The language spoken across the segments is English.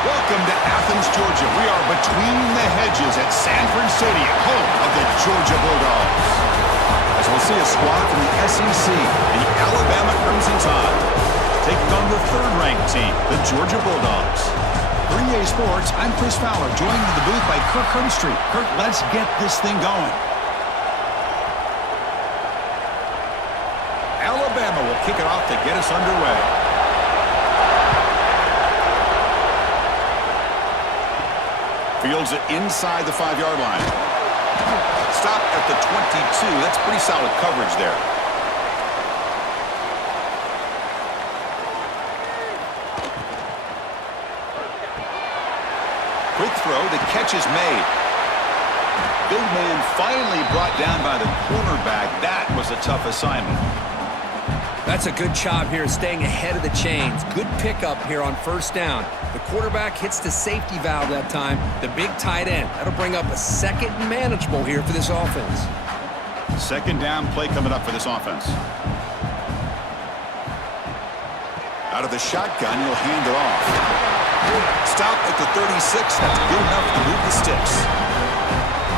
Welcome to Athens, Georgia. We are between the hedges at Sanford Stadium, home of the Georgia Bulldogs. As we'll see a squad from the SEC, the Alabama Crimson Tide, taking on the third-ranked team, the Georgia Bulldogs. 3A Sports, I'm Chris Fowler, joined in the booth by Kirk Herbstreit. Kirk, let's get this thing going. Alabama will kick it off to get us underway. Fields it inside the 5-yard line. Stop at the 22. That's pretty solid coverage there. Quick throw. The catch is made. Big man finally brought down by the cornerback. That was a tough assignment. That's a good job here, staying ahead of the chains. Good pickup here on first down. The quarterback hits the safety valve that time. The big tight end. That'll bring up a second and manageable here for this offense. Second down play coming up for this offense. Out of the shotgun, he'll hand it off. Stop at the 36. That's good enough to move the sticks.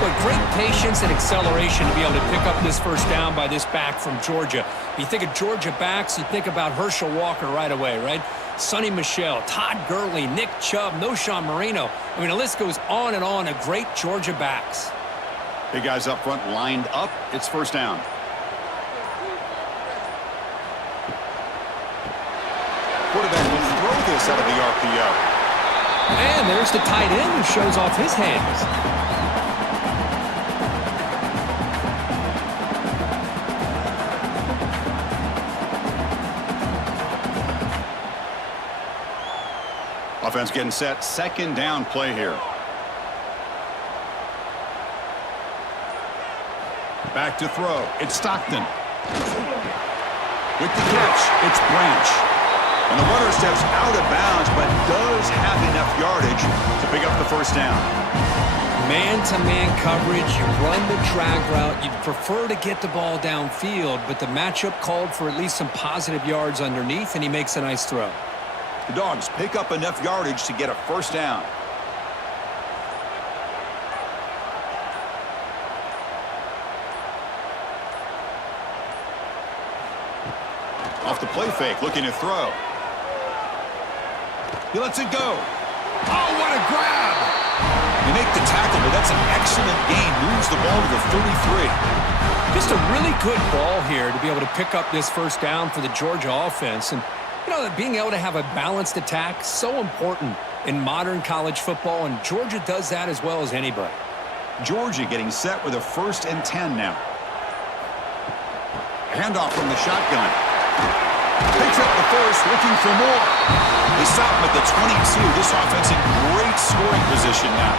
But great patience and acceleration to be able to pick up this first down by this back from Georgia. You think of Georgia backs, you think about Herschel Walker right away, right? Sonny Michel, Todd Gurley, Nick Chubb, Noshawn Marino. I mean, the list goes on and on of great Georgia backs. Big guys up front lined up. It's first down. Quarterback will throw this out of the RPO. And there's the tight end who shows off his hands. Offense getting set. Second down play here. Back to throw. It's Stockton. With the catch, it's Branch. And the runner steps out of bounds, but does have enough yardage to pick up the first down. Man-to-man coverage, you run the drag route. You'd prefer to get the ball downfield, but the matchup called for at least some positive yards underneath, and he makes a nice throw. The Dogs pick up enough yardage to get a first down. Off the play fake, looking to throw. He lets it go. Oh, what a grab! They make the tackle, but that's an excellent gain. Moves the ball to the 33. Just a really good ball here to be able to pick up this first down for the Georgia offense. And you know, being able to have a balanced attack, so important in modern college football, and Georgia does that as well as anybody. Georgia getting set with a 1st and 10 now. Handoff from the shotgun. Picks up the first, looking for more. They stop him at the 22. This offense in great scoring position now.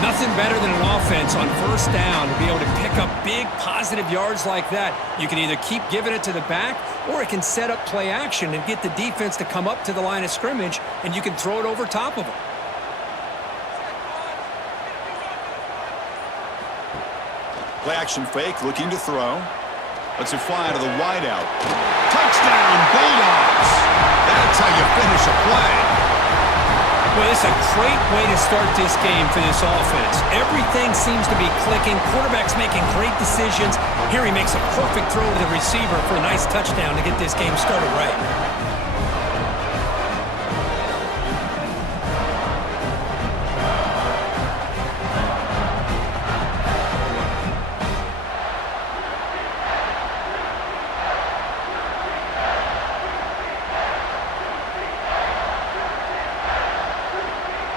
Nothing better than an offense on first down to be able to pick up big positive yards like that. You can either keep giving it to the back, or it can set up play action and get the defense to come up to the line of scrimmage, and you can throw it over top of them. Play action fake, looking to throw. Lets it fly to the wideout. Touchdown, Bulldogs! That's how you finish a play. Well, it's a great way to start this game for this offense. Everything seems to be clicking. Quarterback's making great decisions. Here he makes a perfect throw to the receiver for a nice touchdown to get this game started right.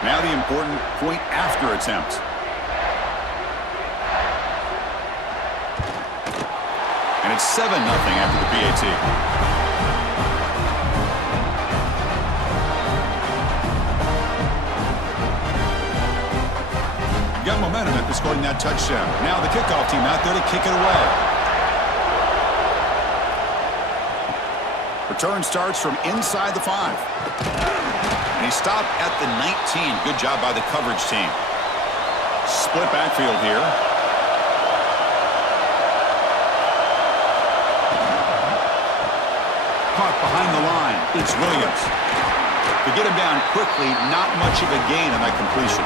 Now the important point after attempt. And it's 7-0 after the PAT. Got momentum after scoring that touchdown. Now the kickoff team out there to kick it away. Return starts from inside the 5. And he stopped at the 19. Good job by the coverage team. Split backfield here. Caught behind the line. It's Williams. To get him down quickly, not much of a gain on that completion.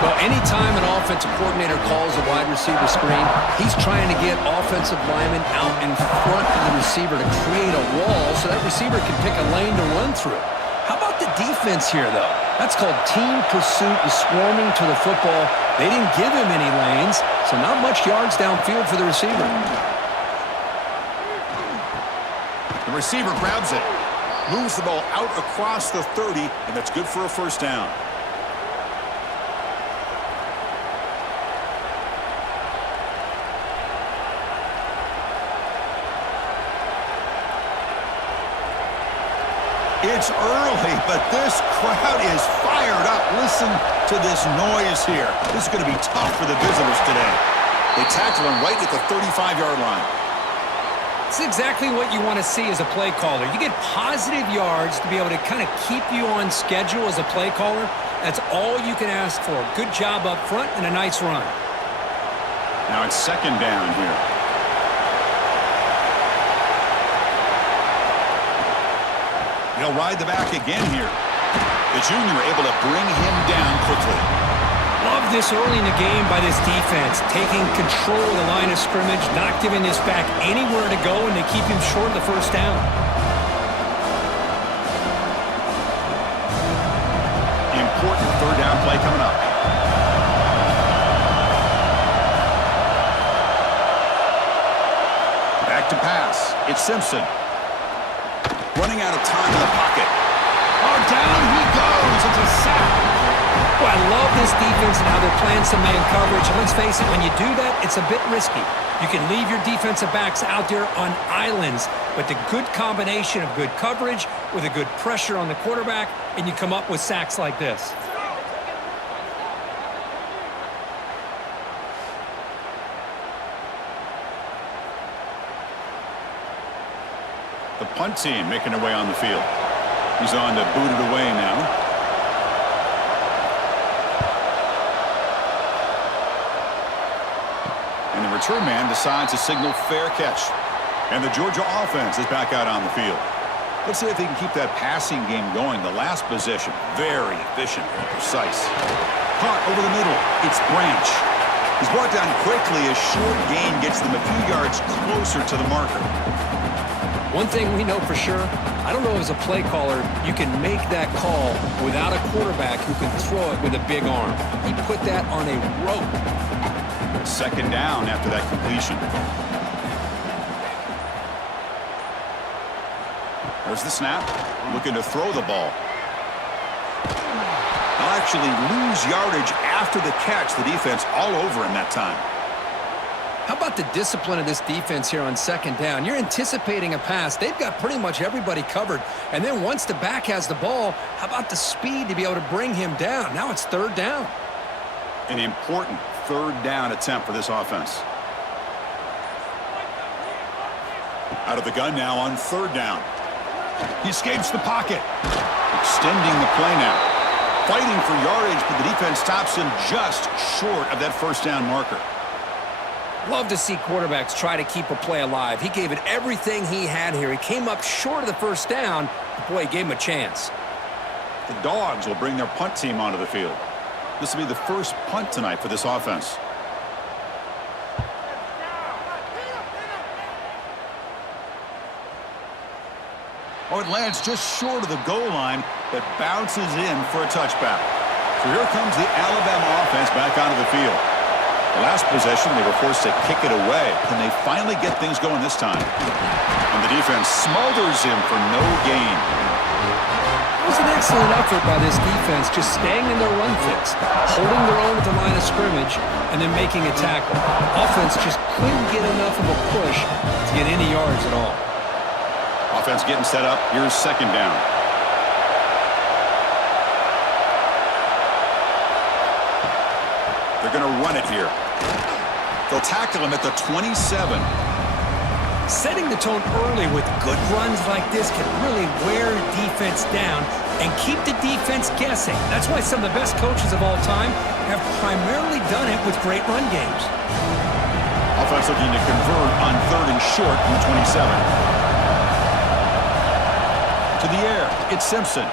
Well, anytime an offensive coordinator calls a wide receiver screen, he's trying to get offensive linemen out in front of the receiver to create a wall so that receiver can pick a lane to run through. How about the defense here, though? That's called team pursuit and swarming to the football. They didn't give him any lanes, so not much yards downfield for the receiver. The receiver grabs it, moves the ball out across the 30, and that's good for a first down. It's early, but this crowd is fired up. Listen to this noise here. This is going to be tough for the visitors today. They tackle him right at the 35-yard line. It's exactly what you want to see as a play caller. You get positive yards to be able to kind of keep you on schedule as a play caller. That's all you can ask for. Good job up front and a nice run. Now it's second down here. He'll ride the back again here. The junior able to bring him down quickly. Love this early in the game by this defense, taking control of the line of scrimmage, not giving this back anywhere to go, and they keep him short of the first down. Important third down play coming up. Back to pass. It's Simpson. Running out of time in the pocket. Oh, down he goes. It's a sack. Well, I love this defense and how they're playing some man coverage. And let's face it, when you do that, it's a bit risky. You can leave your defensive backs out there on islands, but the good combination of good coverage with a good pressure on the quarterback, and you come up with sacks like this. The punt team making their way on the field. He's on to boot it away now. And the return man decides to signal fair catch. And the Georgia offense is back out on the field. Let's see if they can keep that passing game going. The last possession, very efficient and precise. Caught over the middle. It's Branch. He's brought down quickly. A short gain gets them a few yards closer to the marker. One thing we know for sure, I don't know as a play caller, you can make that call without a quarterback who can throw it with a big arm. He put that on a rope. Second down after that completion. There's the snap. Looking to throw the ball. They'll actually lose yardage after the catch. The defense all over him that time. How about the discipline of this defense here on second down? You're anticipating a pass. They've got pretty much everybody covered. And then once the back has the ball, how about the speed to be able to bring him down? Now it's third down. An important third down attempt for this offense. Out of the gun now on third down. He escapes the pocket. Extending the play now. Fighting for yardage, but the defense stops him just short of that first down marker. Love to see quarterbacks try to keep a play alive. He gave it everything he had here. He came up short of the first down, but boy, he gave him a chance. The Dogs will bring their punt team onto the field. This will be the first punt tonight for this offense. Oh, it lands just short of the goal line, but bounces in for a touchback. So here comes the Alabama offense back onto the field. The last possession, they were forced to kick it away. Can they finally get things going this time? And the defense smothers him for no gain. It was an excellent effort by this defense, just staying in their run fix, holding their own at the line of scrimmage, and then making a tackle. Offense just couldn't get enough of a push to get any yards at all. Offense getting set up. Here's second down. They're going to run it here. They'll tackle him at the 27. Setting the tone early with good runs like this can really wear defense down and keep the defense guessing. That's why some of the best coaches of all time have primarily done it with great run games. Offense looking to convert on third and short from the 27. To the air, it's Simpson.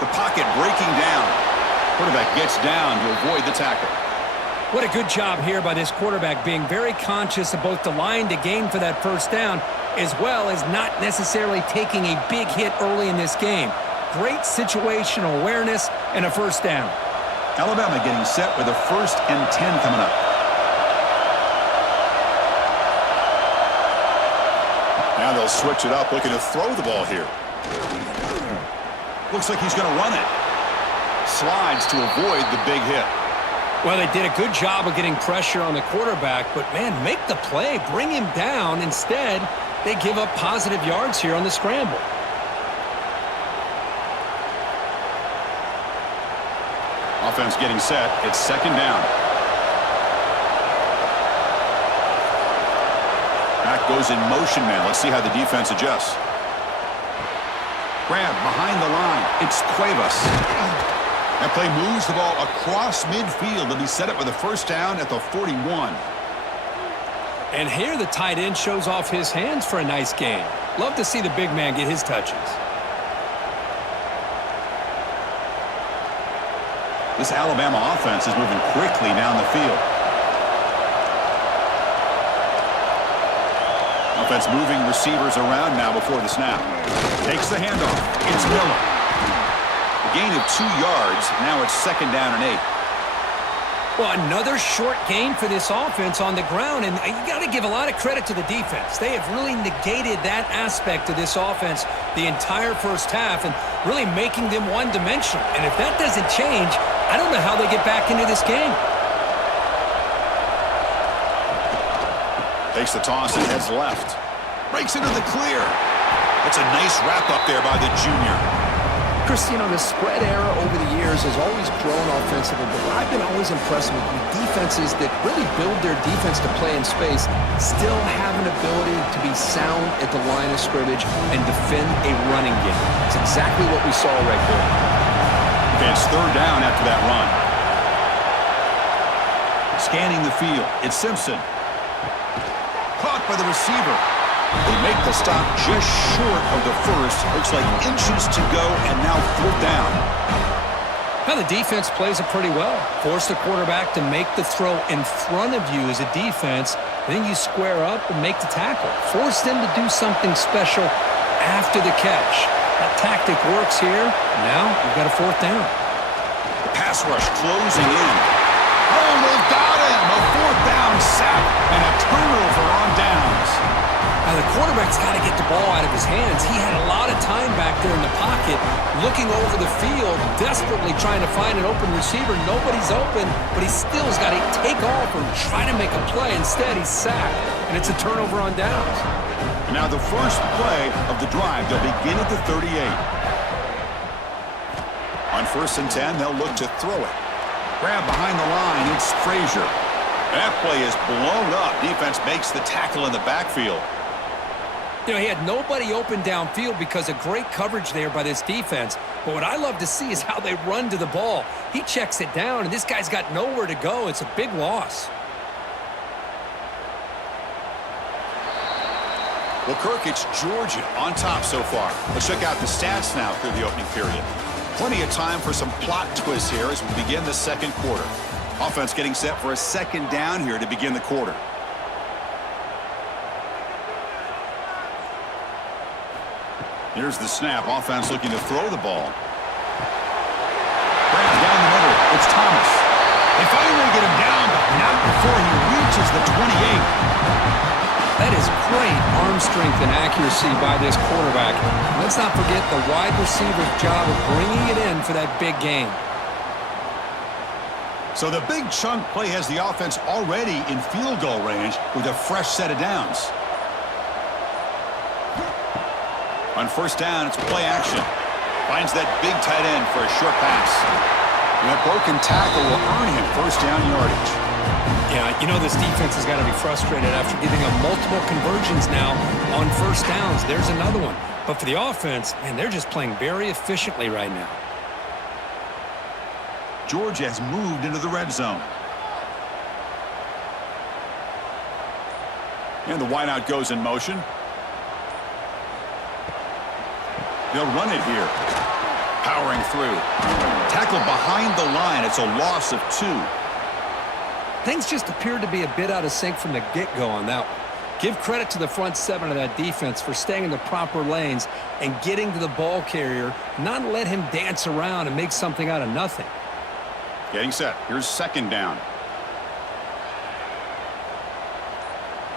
The pocket breaking down. Quarterback gets down to avoid the tackle. What a good job here by this quarterback, being very conscious of both the line to gain for that first down, as well as not necessarily taking a big hit early in this game. Great situational awareness and a first down. Alabama getting set with a 1st and 10 coming up. Now they'll switch it up, looking to throw the ball here. Looks like he's going to run it. Slides to avoid the big hit. Well, they did a good job of getting pressure on the quarterback, but, man, make the play, bring him down. Instead, they give up positive yards here on the scramble. Offense getting set. It's 2nd down. Back goes in motion now. Let's see how the defense adjusts. Grab behind the line. It's Cuevas. That play moves the ball across midfield. They'll be set up with a first down at the 41. And here the tight end shows off his hands for a nice gain. Love to see the big man get his touches. This Alabama offense is moving quickly down the field. Offense moving receivers around now before the snap. Takes the handoff. It's Miller. A gain of 2 yards. Now it's 2nd down and 8. Well, another short gain for this offense on the ground, and you got to give a lot of credit to the defense. They have really negated that aspect of this offense the entire first half and really making them one-dimensional. And if that doesn't change, I don't know how they get back into this game. Takes the toss and heads left. Breaks into the clear. That's a nice wrap-up there by the junior. Chris, you know, the spread era over the years has always grown offensively, but what I've been always impressed with defenses that really build their defense to play in space still have an ability to be sound at the line of scrimmage and defend a running game. It's exactly what we saw right there. Okay, it's 3rd down after that run. Scanning the field, it's Simpson. Caught by the receiver. They make the stop just short of the first. Looks like inches to go, and now 4th down. Now the defense plays it pretty well. Force the quarterback to make the throw in front of you as a defense. Then you square up and make the tackle. Force them to do something special after the catch. That tactic works here. Now you've got a 4th down. The pass rush closing in. Oh, they've got him. A 4th down sack and a turnover on downs. Now the quarterback's got to get the ball out of his hands. He had a lot of time back there in the pocket, looking over the field, desperately trying to find an open receiver. Nobody's open, but he still's got to take off or try to make a play. Instead, he's sacked, and it's a turnover on downs. Now the first play of the drive, they'll begin at the 38. On 1st and 10, they'll look to throw it. Grab behind the line, it's Frazier. That play is blown up. Defense makes the tackle in the backfield. You know, he had nobody open downfield because of great coverage there by this defense. But what I love to see is how they run to the ball. He checks it down, and this guy's got nowhere to go. It's a big loss. Well, Kirk, it's Georgia on top so far. Let's check out the stats now through the opening period. Plenty of time for some plot twists here as we begin the 2nd quarter. Offense getting set for a 2nd down here to begin the quarter. Here's the snap. Offense looking to throw the ball. Brand down the middle. It's Thomas. They finally get him down, but not before he reaches the 28. That is great arm strength and accuracy by this quarterback. Let's not forget the wide receiver's job of bringing it in for that big game. So the big chunk play has the offense already in field goal range with a fresh set of downs. On 1st down, it's play action. Finds that big tight end for a short pass. And that broken tackle will earn him 1st down yardage. Yeah, you know this defense has got to be frustrated after giving up multiple conversions now on 1st downs. There's another one. But for the offense, man, they're just playing very efficiently right now. Georgia has moved into the red zone. And the wideout goes in motion. They'll run it here. Powering through. Tackle behind the line. It's a loss of 2. Things just appeared to be a bit out of sync from the get-go on that one. Give credit to the front 7 of that defense for staying in the proper lanes and getting to the ball carrier, not let him dance around and make something out of nothing. Getting set. Here's 2nd down.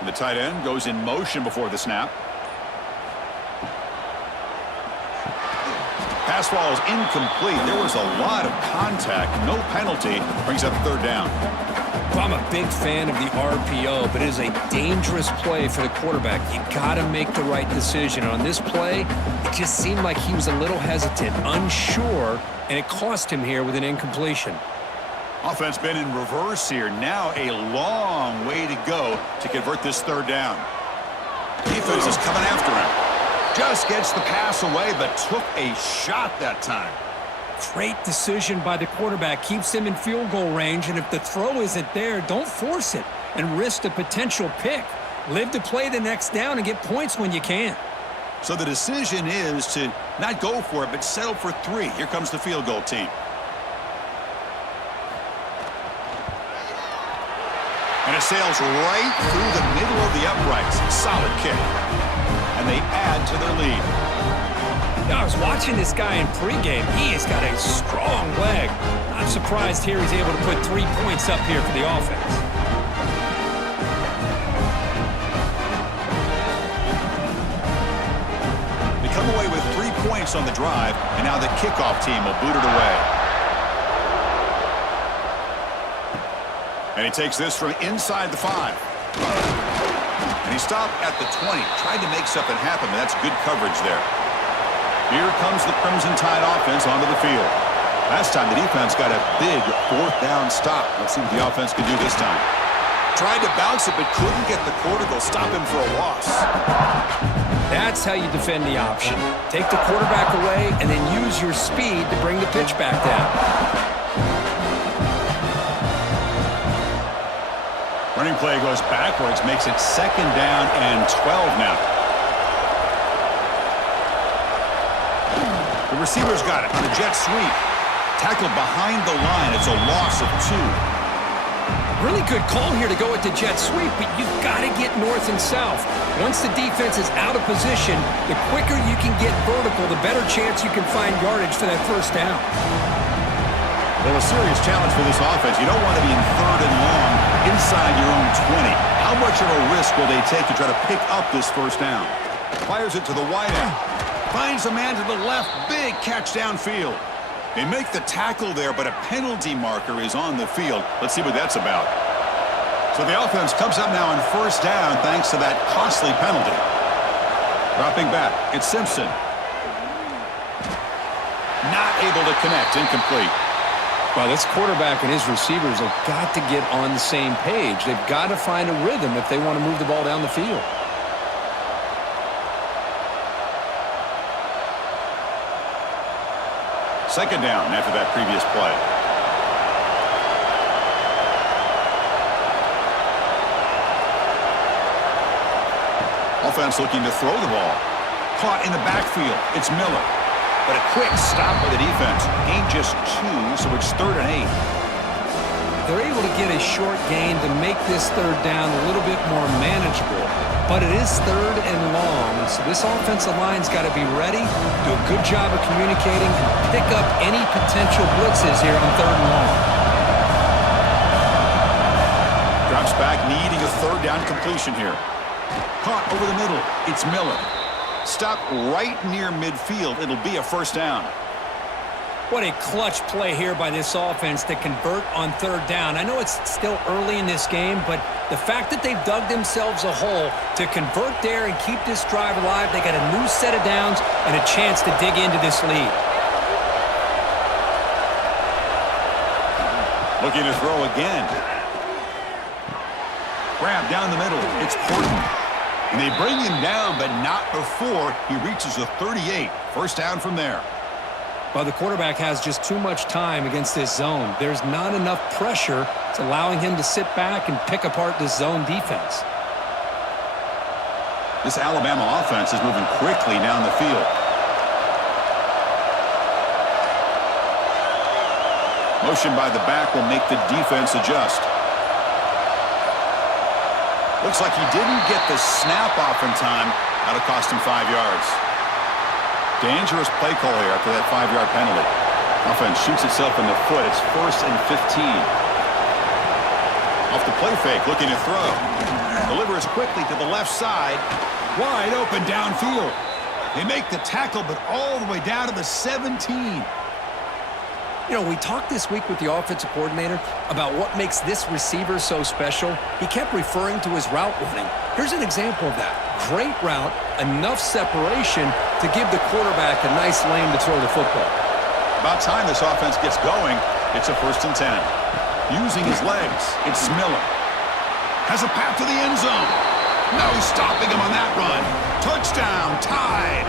The tight end goes in motion before the snap. Pass ball is incomplete. There was a lot of contact. No penalty. Brings up 3rd down. I'm a big fan of the RPO, but it is a dangerous play for the quarterback. You got to make the right decision. On this play, it just seemed like he was a little hesitant, unsure, and it cost him here with an incompletion. Offense been in reverse here. Now a long way to go to convert this 3rd down. Defense is coming after him. Just gets the pass away, but took a shot that time. Great decision by the quarterback. Keeps him in field goal range, and if the throw isn't there, don't force it and risk a potential pick. Live to play the next down and get points when you can. So the decision is to not go for it, but settle for 3. Here comes the field goal team. And it sails right through the middle of the uprights. Solid kick. And they add to their lead. I was watching this guy in pregame. He has got a strong leg. I'm surprised here he's able to put 3 points up here for the offense. They come away with 3 points on the drive, and now the kickoff team will boot it away. And he takes this from inside the 5. And he stopped at the 20. Tried to make something happen, but that's good coverage there. Here comes the Crimson Tide offense onto the field. Last time the defense got a big 4th down stop. Let's see what the offense can do this time. Tried to bounce it, but couldn't get the quarter. They'll stop him for a loss. That's how you defend the option. Take the quarterback away and then use your speed to bring the pitch back down. Running play goes backwards, makes it 2nd down and 12 now. The receiver's got it on a jet sweep. Tackled behind the line. It's a loss of 2. Really good call here to go with the jet sweep, but you've got to get north and south. Once the defense is out of position, the quicker you can get vertical, the better chance you can find yardage for that 1st down. Well, a serious challenge for this offense. You don't want to be in 3rd and long inside your own 20. How much of a risk will they take to try to pick up this 1st down? Fires it to the wide end. Finds a man to the left. Big catch downfield. They make the tackle there, but a penalty marker is on the field. Let's see what that's about. So the offense comes up now on 1st down thanks to that costly penalty. Dropping back. It's Simpson. Not able to connect. Incomplete. Well, this quarterback and his receivers have got to get on the same page. They've got to find a rhythm if they want to move the ball down the field. Second down after that previous play. Offense looking to throw the ball. Caught in the backfield. It's Miller. But a quick stop by the defense. Gain just 2, so it's 3rd and 8. They're able to get a short gain to make this 3rd down a little bit more manageable. But it is 3rd and long, so this offensive line's got to be ready, do a good job of communicating, and pick up any potential blitzes here on 3rd and long. Drops back, needing a 3rd down completion here. Caught over the middle. It's Miller. Stopped right near midfield. It'll be a 1st down. What a clutch play here by this offense to convert on 3rd down. I know it's still early in this game, but the fact that they've dug themselves a hole to convert there and keep this drive alive, they got a new set of downs and a chance to dig into this lead. Looking to throw again. Grab down the middle. It's Porton. And they bring him down, but not before he reaches the 38. 1st down from there. Well, the quarterback has just too much time against this zone. There's not enough pressure. It's allowing him to sit back and pick apart this zone defense. This Alabama offense is moving quickly down the field. Motion by the back will make the defense adjust. Looks like he didn't get the snap off in time. That'll cost him 5 yards. Dangerous play call here after that 5-yard penalty. Offense shoots itself in the foot. It's 1st and 15. Off the play fake, looking to throw. Delivers quickly to the left side. Wide open downfield. They make the tackle, but all the way down to the 17. You know, we talked this week with the offensive coordinator about what makes this receiver so special. He kept referring to his route running. Here's an example of that. Great route, enough separation to give the quarterback a nice lane to throw the football. About time this offense gets going. It's a 1st and 10. Using his legs, it's Miller. Has a path to the end zone. No stopping him on that run. Touchdown, tied.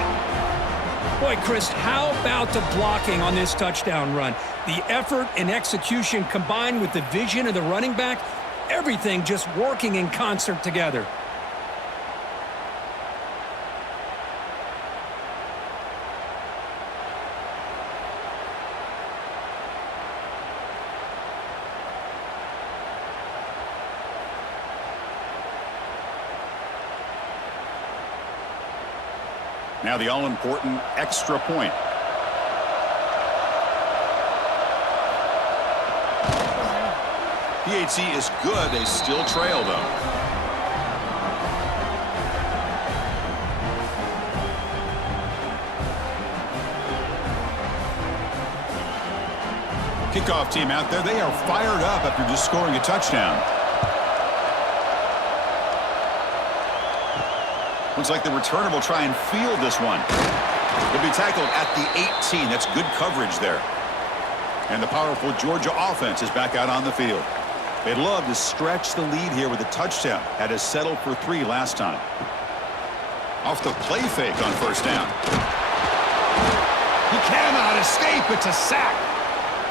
Boy, Chris, how about the blocking on this touchdown run? The effort and execution combined with the vision of the running back, everything just working in concert together. Now the all-important extra point. PHC is good. They still trail, though. Kickoff team out there. They are fired up after just scoring a touchdown. Looks like the returner will try and field this one. He'll be tackled at the 18. That's good coverage there. And the powerful Georgia offense is back out on the field. They'd love to stretch the lead here with a touchdown. Had to settle for 3 last time. Off the play fake on 1st down. He cannot escape. It's a sack.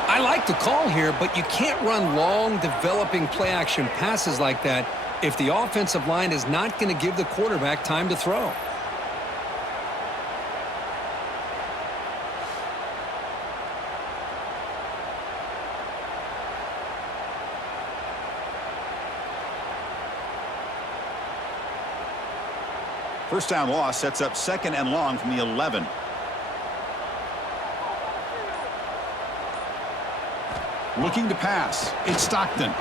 I like the call here, but you can't run long, developing play-action passes like that if the offensive line is not going to give the quarterback time to throw. First down loss sets up 2nd and long from the 11. Looking to pass. It's Stockton.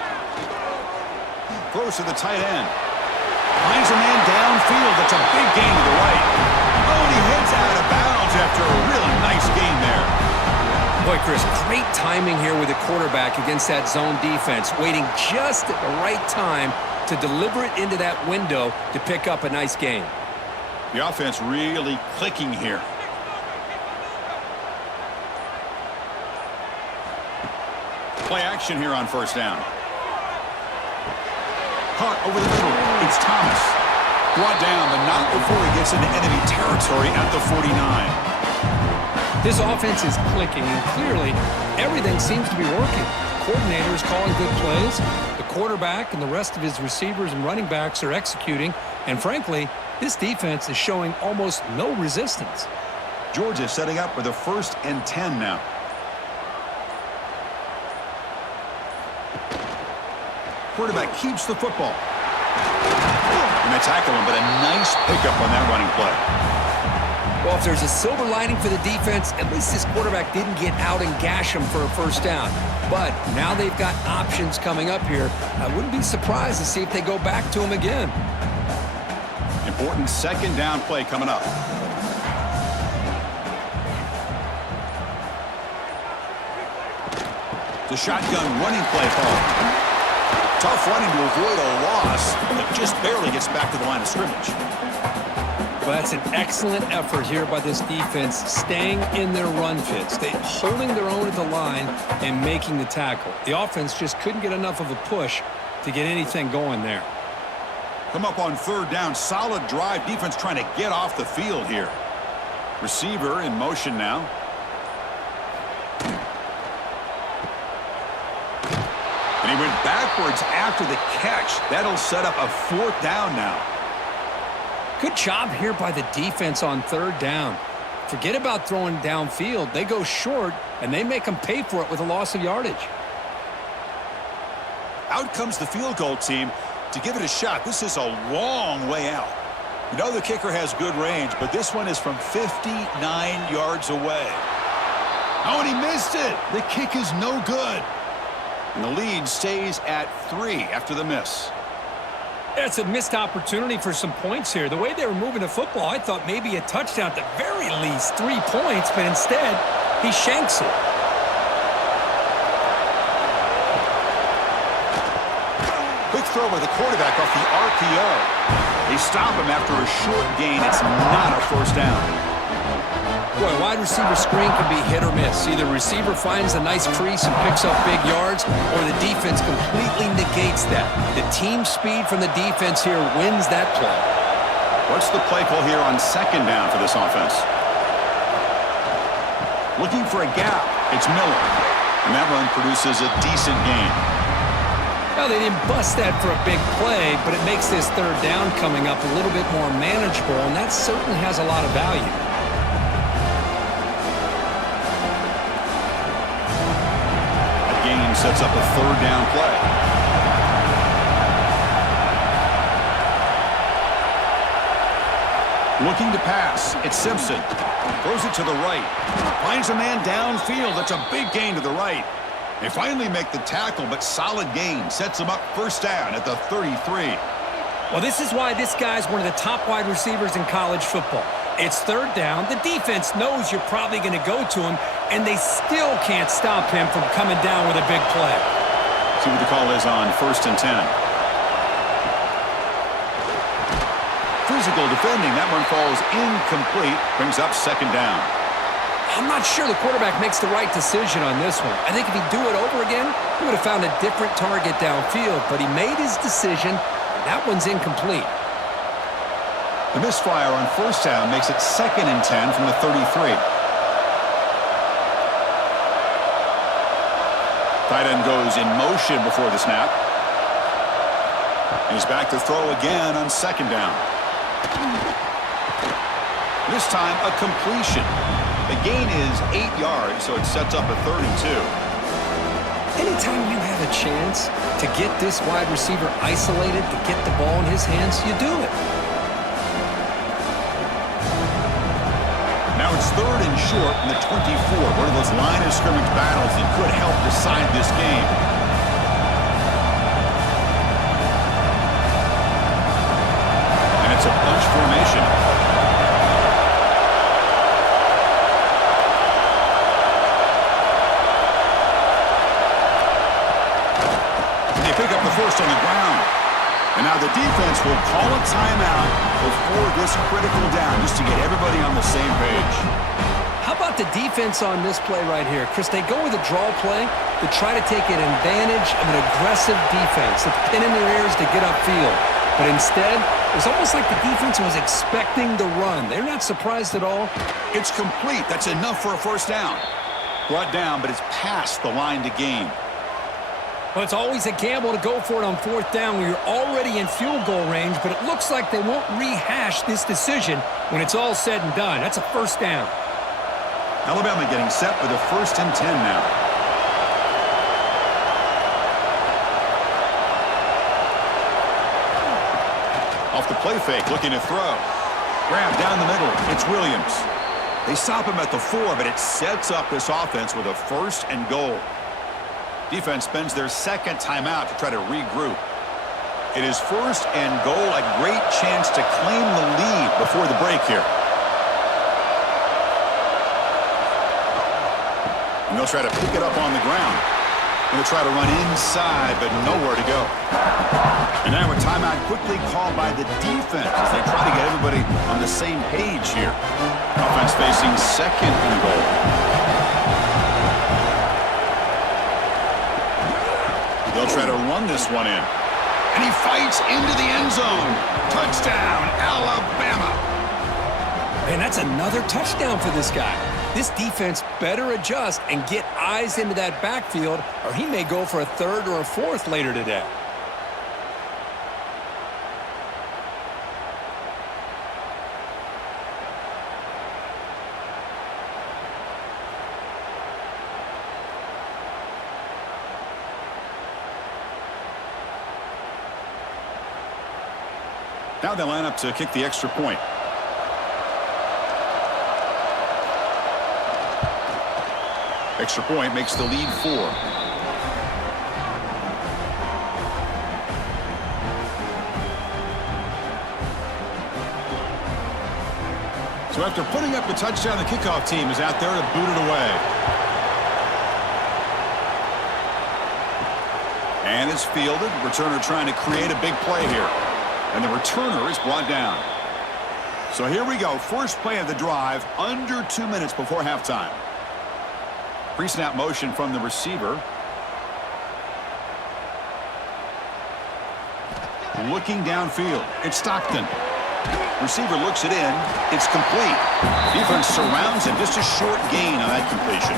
Throws to the tight end. Finds a man downfield. That's a big gain to the right. Oh, and he heads out of bounds after a really nice gain there. Boy, Chris, great timing here with the quarterback against that zone defense, waiting just at the right time to deliver it into that window to pick up a nice gain. The offense really clicking here. Play action here on 1st down. Caught over the middle. It's Thomas. Brought down, but not before he gets into enemy territory at the 49. This offense is clicking, and clearly everything seems to be working. The coordinator is calling good plays. The quarterback and the rest of his receivers and running backs are executing. And frankly, this defense is showing almost no resistance. Georgia setting up for the 1st and 10 now. Quarterback keeps the football. And they tackle him, but a nice pickup on that running play. Well, if there's a silver lining for the defense, at least this quarterback didn't get out and gash him for a 1st down. But now they've got options coming up here. I wouldn't be surprised to see if they go back to him again. Important 2nd down play coming up. The shotgun running play call. Tough running to avoid a loss, but just barely gets back to the line of scrimmage. Well, that's an excellent effort here by this defense, staying in their run fits. They holding their own at the line and making the tackle. The offense just couldn't get enough of a push to get anything going there. Come up on 3rd down. Solid drive. Defense trying to get off the field here. Receiver in motion now. And he went backwards after the catch. That'll set up a 4th down now. Good job here by the defense on 3rd down. Forget about throwing downfield. They go short, and they make them pay for it with a loss of yardage. Out comes the field goal team to give it a shot. This is a long way out. You know the kicker has good range, but this one is from 59 yards away. Oh, and he missed it. The kick is no good. And the lead stays at 3 after the miss. That's a missed opportunity for some points here. The way they were moving the football, I thought maybe a touchdown at the very least, 3 points, but instead, he shanks it. Quick throw by the quarterback off the RPO. They stop him after a short gain. It's not a first down. Boy, wide receiver screen can be hit or miss. Either receiver finds a nice crease and picks up big yards, or the defense completely negates that. The team speed from the defense here wins that play. What's the play call here on second down for this offense? Looking for a gap. It's Miller. And that run produces a decent gain. Well, they didn't bust that for a big play, but it makes this third down coming up a little bit more manageable, and that certainly has a lot of value. That gain sets up a third down play. Looking to pass. It's Simpson. Throws it to the right. Finds a man downfield. That's a big gain to the right. They finally make the tackle, but solid gain. Sets them up first down at the 33. Well, this is why this guy's one of the top wide receivers in college football. It's third down. The defense knows you're probably going to go to him, and they still can't stop him from coming down with a big play. See what the call is on 1st and 10. Physical defending. That one falls incomplete. Brings up second down. I'm not sure the quarterback makes the right decision on this one. I think if he'd do it over again, he would have found a different target downfield, but he made his decision, and that one's incomplete. The misfire on first down makes it 2nd and 10 from the 33. Tight end goes in motion before the snap. He's back to throw again on second down. This time a completion. The gain is 8 yards, so it sets up a 3rd and 2. Anytime you have a chance to get this wide receiver isolated, to get the ball in his hands, you do it. Now it's 3rd and short from the 24. One of those line of scrimmage battles that could help decide this game. And it's a bunch formation. Pick up the first on the ground. And now the defense will call a timeout before this critical down, just to get everybody on the same page. How about the defense on this play right here? Chris, they go with a draw play to try to take an advantage of an aggressive defense. It's pin in their ears to get upfield. But instead, it was almost like the defense was expecting the run. They're not surprised at all. It's complete. That's enough for a first down. Brought down, but it's past the line to gain. Well, it's always a gamble to go for it on 4th down when you're already in field goal range, but it looks like they won't rehash this decision when it's all said and done. That's a first down. Alabama getting set for the 1st and 10 now. Off the play fake, looking to throw. Grab down the middle. It's Williams. They stop him at the 4, but it sets up this offense with a 1st and goal. Defense spends their 2nd timeout to try to regroup. It is 1st and goal, a great chance to claim the lead before the break here. And they'll try to pick it up on the ground. And they'll try to run inside, but nowhere to go. And now a timeout quickly called by the defense as they try to get everybody on the same page here. Offense facing 2nd and goal. They'll try to run this one in. And he fights into the end zone. Touchdown, Alabama. Man, that's another touchdown for this guy. This defense better adjust and get eyes into that backfield, or he may go for a 3rd or a 4th later today. Now they line up to kick the extra point. Extra point makes the lead 4. So after putting up the touchdown, the kickoff team is out there to boot it away. And it's fielded. Returner trying to create a big play here. And the returner is brought down. So here we go. First play of the drive, under 2 minutes before halftime. Pre-snap motion from the receiver. Looking downfield. It's Stockton. Receiver looks it in. It's complete. Defense surrounds him. Just a short gain on that completion.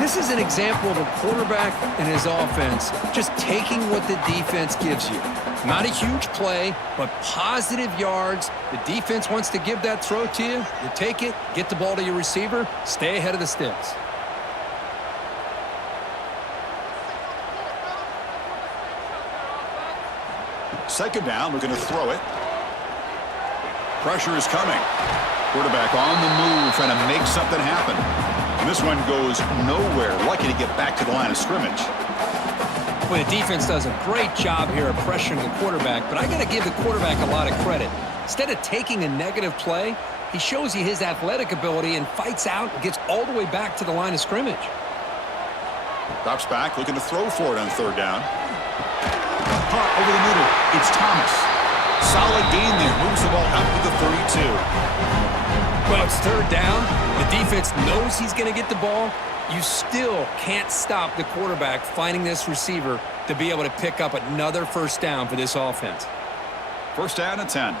This is an example of a quarterback and his offense just taking what the defense gives you. Not a huge play, but positive yards. The defense wants to give that throw to you. You take it, get the ball to your receiver, stay ahead of the sticks. Second down, looking to throw it. Pressure is coming. Quarterback on the move, trying to make something happen. And this one goes nowhere. Lucky to get back to the line of scrimmage. Well, the defense does a great job here of pressuring the quarterback, but I got to give the quarterback a lot of credit. Instead of taking a negative play, he shows you his athletic ability and fights out and gets all the way back to the line of scrimmage. Drops back, looking to throw for it on third down. Caught over the middle. It's Thomas. Solid gain there. Moves the ball out to the 32. Well, it's third down. The defense knows he's going to get the ball. You still can't stop the quarterback finding this receiver to be able to pick up another first down for this offense. First down and 10.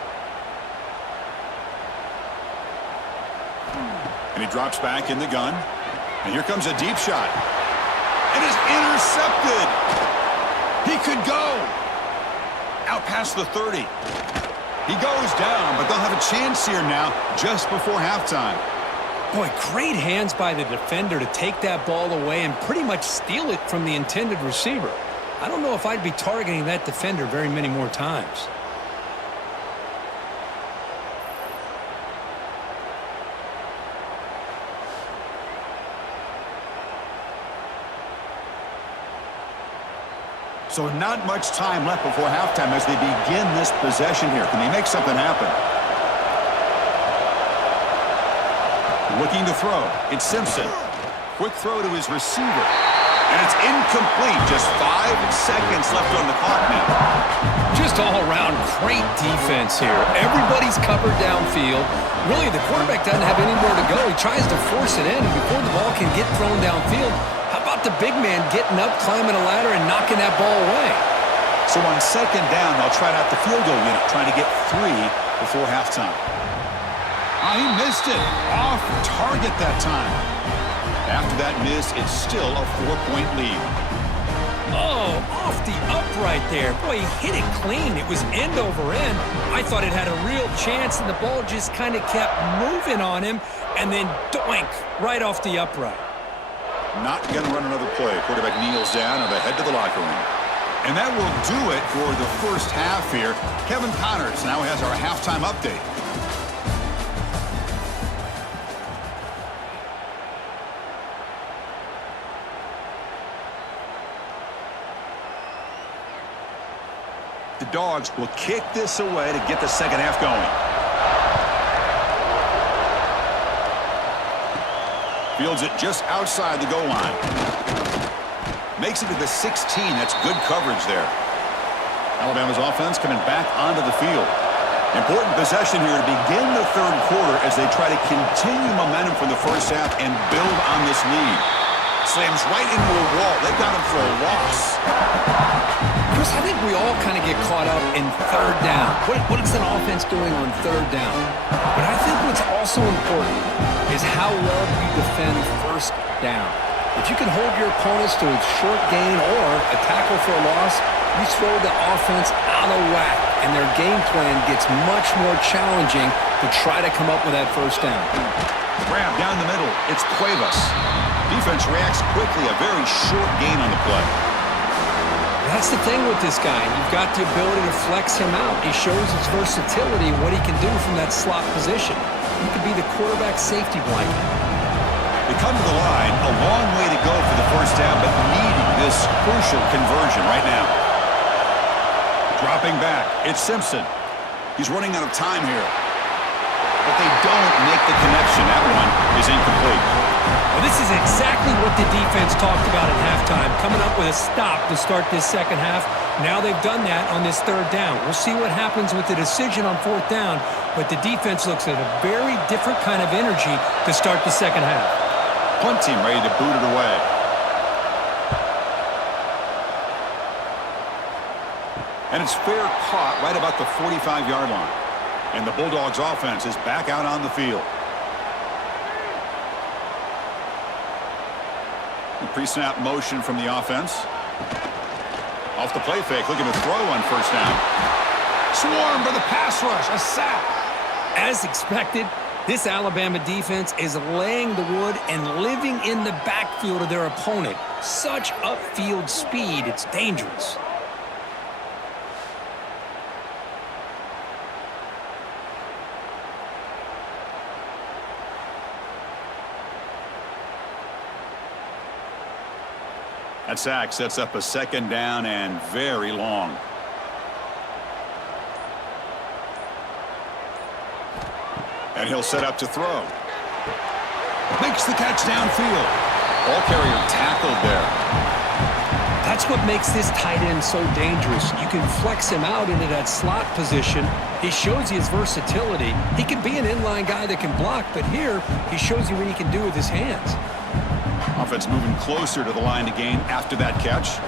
And he drops back in the gun. And here comes a deep shot. And it's intercepted. He could go. Out past the 30. He goes down, but they'll have a chance here now just before halftime. Boy, great hands by the defender to take that ball away and pretty much steal it from the intended receiver. I don't know if I'd be targeting that defender very many more times. So not much time left before halftime as they begin this possession here. Can they make something happen? Looking to throw. It's Simpson. Quick throw to his receiver. And it's incomplete. Just 5 seconds left on the clock now. Just all around great defense here. Everybody's covered downfield. Really, the quarterback doesn't have anywhere to go. He tries to force it in, and before the ball can get thrown downfield, how about the big man getting up, climbing a ladder, and knocking that ball away? So on second down, they'll try out the field goal unit, trying to get 3 before halftime. He missed it. Off target that time. After that miss, it's still a 4-point lead. Oh, off the upright there. Boy, he hit it clean. It was end over end. I thought it had a real chance, and the ball just kind of kept moving on him, and then doink, right off the upright. Not going to run another play. Quarterback kneels down, and they head to the locker room. And that will do it for the first half here. Kevin Connors now has our halftime update. The Dogs will kick this away to get the second half going. Fields it just outside the goal line. Makes it to the 16. That's good coverage there. Alabama's offense coming back onto the field. Important possession here to begin the third quarter as they try to continue momentum from the first half and build on this lead. Slams right into a wall. They've got him for a loss. Chris, I think we all kind of get caught up in third down. What is an offense doing on third down? But I think what's also important is how well you defend first down. If you can hold your opponents to a short gain or a tackle for a loss, you throw the offense out of whack, and their game plan gets much more challenging to try to come up with that first down. Grab down the middle. It's Cuevas. Defense reacts quickly. A very short gain on the play. That's the thing with this guy. You've got the ability to flex him out. He shows his versatility, what he can do from that slot position. He could be the quarterback safety blanket. They come to the line, a long way to go for the first down, but needing this crucial conversion right now. Dropping back, it's Simpson. He's running out of time here. But they don't make the connection. That one is incomplete. Well, this is exactly what the defense talked about at halftime, coming up with a stop to start this second half. Now they've done that on this third down. We'll see what happens with the decision on fourth down, but the defense looks at a very different kind of energy to start the second half. Punt team ready to boot it away. And it's fair caught right about the 45-yard line. And the Bulldogs offense is back out on the field. Pre-snap motion from the offense. Off the play fake, looking to throw on first down. Swarm for the pass rush, a sack. As expected, this Alabama defense is laying the wood and living in the backfield of their opponent. Such upfield speed, it's dangerous. That sack sets up a second down and very long. And he'll set up to throw. Makes the catch downfield. Ball carrier tackled there. That's what makes this tight end so dangerous. You can flex him out into that slot position. He shows you his versatility. He can be an inline guy that can block, but here he shows you what he can do with his hands. Offense moving closer to the line to gain after that catch.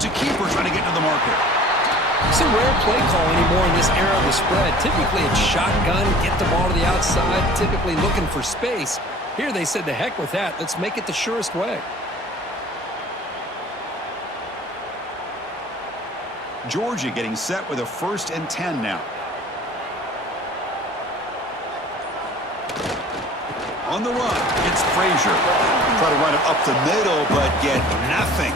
To keeper trying to get to the marker. It's a rare play call anymore in this era of the spread. Typically it's shotgun, get the ball to the outside, typically looking for space. Here they said, the heck with that. Let's make it the surest way. Georgia getting set with a 1st and 10 now. On the run, it's Frazier. Try to run it up the middle, but get nothing.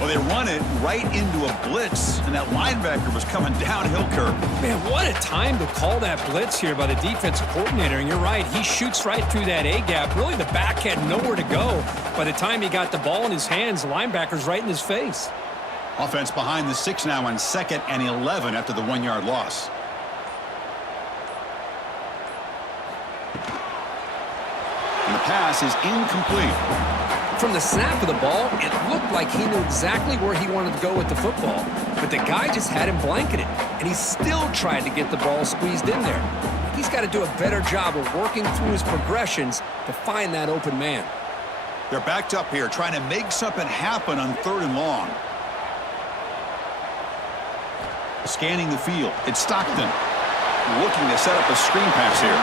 Well, they run it right into a blitz, and that linebacker was coming downhill curve. Man, what a time to call that blitz here by the defensive coordinator. And you're right, he shoots right through that A-gap. Really, the back had nowhere to go. By the time he got the ball in his hands, the linebacker's right in his face. Offense behind the 6 now on 2nd and 11 after the 1-yard loss. And the pass is incomplete. From the snap of the ball, it looked like he knew exactly where he wanted to go with the football. But the guy just had him blanketed, and he still tried to get the ball squeezed in there. He's got to do a better job of working through his progressions to find that open man. They're backed up here, trying to make something happen on 3rd and long. Scanning the field, it's Stockton. Looking to set up a screen pass here.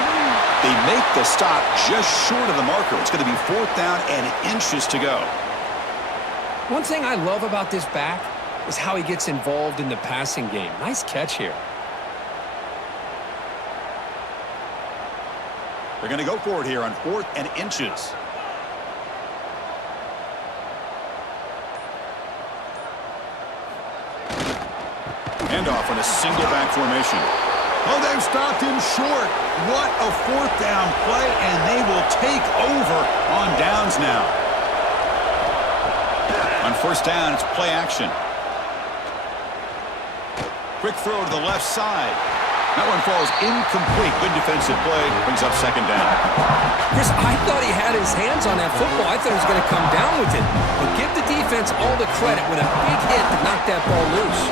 They make the stop just short of the marker. It's going to be 4th down and inches to go. One thing I love about this back is how he gets involved in the passing game. Nice catch here. They're going to go for it here on 4th and inches. Handoff on a single back formation. Oh, they've stopped him short. What a 4th down play, and they will take over on downs now. On 1st down, it's play action. Quick throw to the left side. That one falls incomplete. Good defensive play. Brings up 2nd down. Chris, I thought he had his hands on that football. I thought he was going to come down with it. But give the defense all the credit with a big hit to knock that ball loose.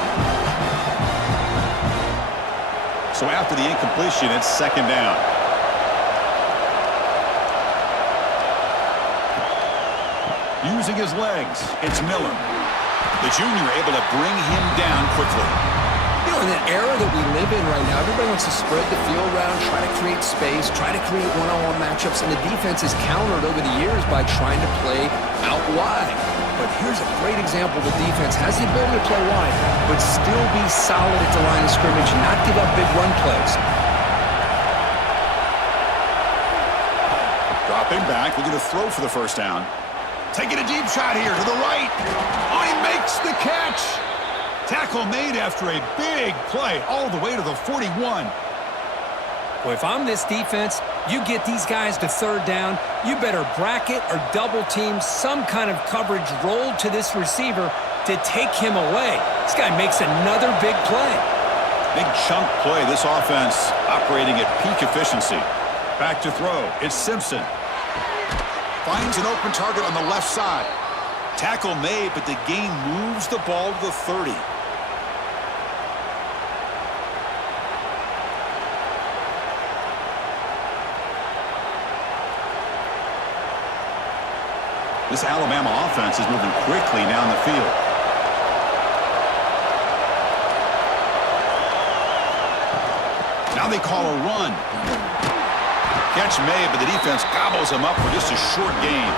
So after the incompletion, it's 2nd down. Using his legs, it's Miller. The junior able to bring him down quickly. You know, in that era that we live in right now, everybody wants to spread the field around, try to create space, try to create one-on-one matchups, and the defense is countered over the years by trying to play out wide. But here's a great example. The defense has the ability to play wide, but still be solid at the line of scrimmage, not give up big run plays. Dropping back, looking to throw for the 1st down. Taking a deep shot here to the right. Oh, he makes the catch. Tackle made after a big play all the way to the 41. Well, if I'm this defense, you get these guys to third down, you better bracket or double team some kind of coverage rolled to this receiver to take him away. This guy makes another big play. Big chunk play. This offense operating at peak efficiency. Back to throw. It's Simpson. Finds an open target on the left side. Tackle made, but the gain moves the ball to the 30. This Alabama offense is moving quickly down the field. Now they call a run. Catch made, but the defense gobbles him up for just a short gain.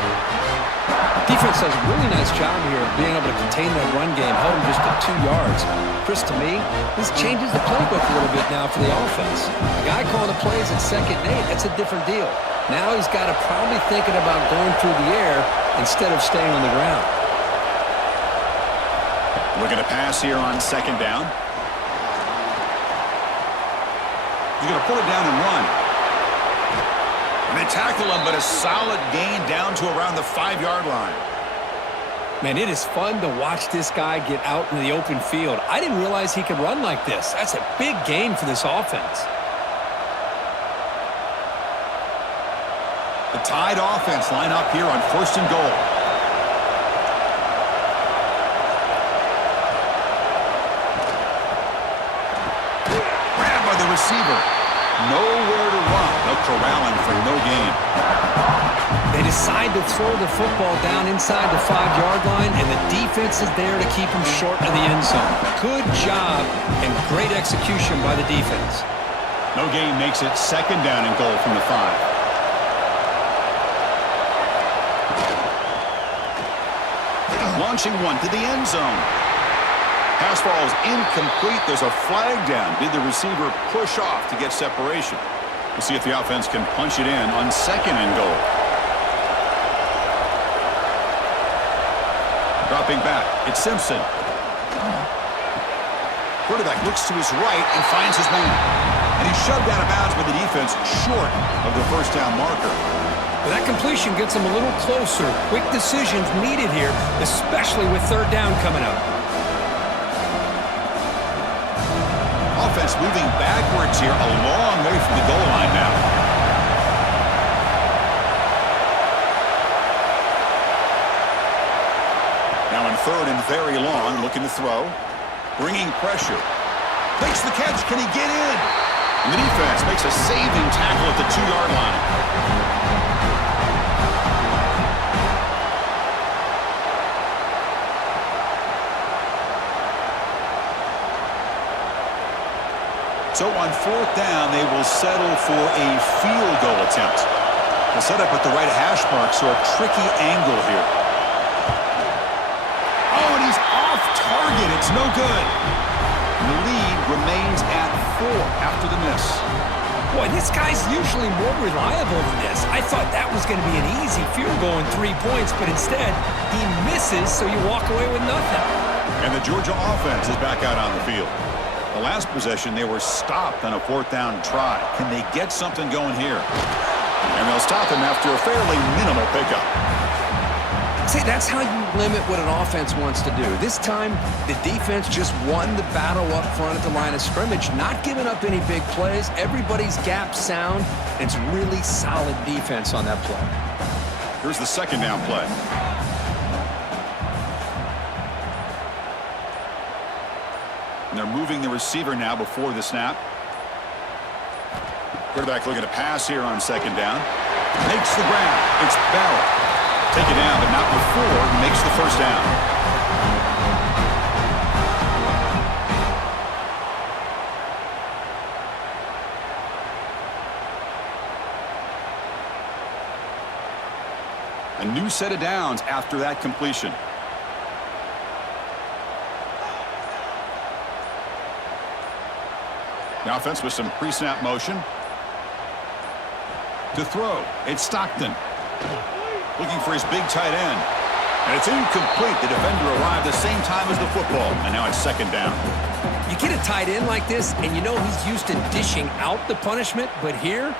Defense does a really nice job here of being able to contain that run game, held him just at 2 yards. Chris, to me, this changes the playbook a little bit now for the offense. The guy calling the plays at 2nd and 8, that's a different deal. Now he's got to probably thinking about going through the air instead of staying on the ground. Looking to pass here on 2nd down. He's going to pull it down and run. And they tackle him, but a solid gain down to around the 5-yard line. Man, it is fun to watch this guy get out in the open field. I didn't realize he could run like this. That's a big gain for this offense. The Tide offense line up here on 1st and goal. Grabbed by the receiver. Nowhere to run. No corralling for no gain. They decide to throw the football down inside the 5-yard line, and the defense is there to keep him short of the end zone. Good job and great execution by the defense. No gain makes it 2nd down and goal from the 5. Launching one to the end zone. Pass ball is incomplete. There's a flag down. Did the receiver push off to get separation? We'll see if the offense can punch it in on 2nd and goal. Dropping back. It's Simpson. Quarterback looks to his right and finds his man. And he's shoved out of bounds by the defense short of the 1st down marker. But that completion gets him a little closer. Quick decisions needed here, especially with 3rd down coming up. Offense moving backwards here, a long way from the goal line now. Now in 3rd and very long, looking to throw. Bringing pressure. Makes the catch. Can he get in? And the defense makes a saving tackle at the 2-yard line. So on 4th down, they will settle for a field goal attempt. They'll set up at the right hash mark, so a tricky angle here. Oh, and he's off target. It's no good. And the lead remains at 4 after the miss. Boy, this guy's usually more reliable than this. I thought that was going to be an easy field goal in 3 points, but instead, he misses, so you walk away with nothing. And the Georgia offense is back out on the field. The last possession, they were stopped on a 4th down try. Can they get something going here? And they'll stop him after a fairly minimal pickup. See, that's how you limit what an offense wants to do. This time, the defense just won the battle up front at the line of scrimmage, not giving up any big plays. Everybody's gap sound. It's really solid defense on that play. Here's the 2nd down play. And they're moving the receiver now before the snap. Quarterback looking to pass here on 2nd down. Makes the grab. It's Bell. Take it down, but not before he makes the 1st down. A new set of downs after that completion. The offense with some pre-snap motion. To throw, it's Stockton. Looking for his big tight end. And it's incomplete. The defender arrived the same time as the football, and now it's second down. You get a tight end like this, and you know he's used to dishing out the punishment, but here,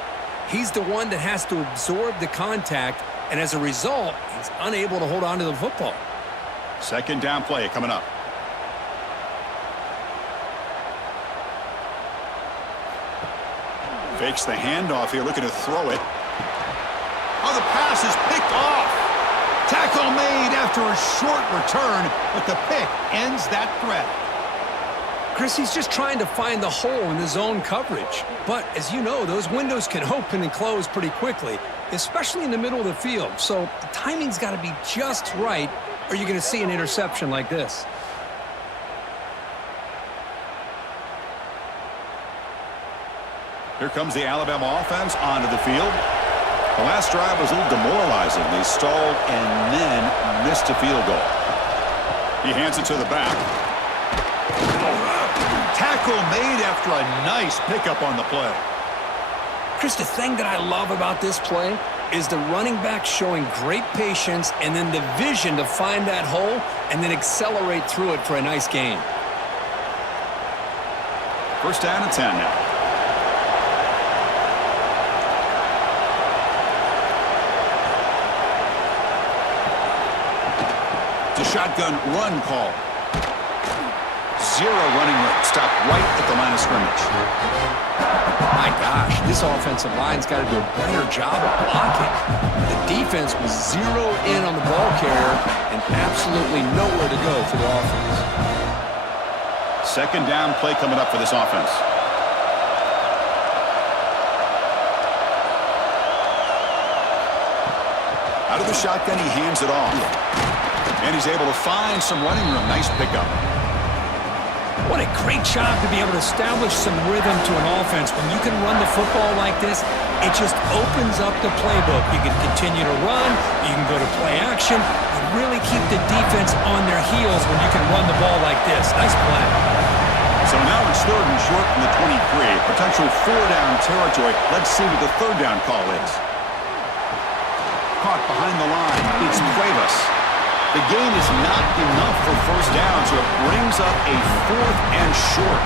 he's the one that has to absorb the contact, and as a result, he's unable to hold on to the football. Second down play coming up. Fakes the handoff here, looking to throw it. Oh, the pass is picked off. Tackle made after a short return, but the pick ends that threat. Chris, he's just trying to find the hole in the zone coverage. But as you know, those windows can open and close pretty quickly, especially in the middle of the field. So the timing's got to be just right, or you're going to see an interception like this. Here comes the Alabama offense onto the field. The last drive was a little demoralizing. They stalled and then missed a field goal. He hands it to the back. Tackle made after a nice pickup on the play. Chris, the thing that I love about this play is the running back showing great patience and then the vision to find that hole and then accelerate through it for a nice gain. First down and 10 now. It's a shotgun run call. Zero running room. Stop right at the line of scrimmage. My gosh, this offensive line's got to do a better job of blocking. The defense was zeroed in on the ball carrier and absolutely nowhere to go for the offense. Second down play coming up for this offense. Out of the shotgun, he hands it off. And he's able to find some running room. Nice pickup. What a great job to be able to establish some rhythm to an offense. When you can run the football like this, it just opens up the playbook. You can continue to run. You can go to play action. You really keep the defense on their heels when you can run the ball like this. Nice play. So now it's third and short from the 23. Potential four-down territory. Let's see what the third down call is. Caught behind the line. It's Cuevas. The gain is not enough for first down, so it brings up a fourth and short.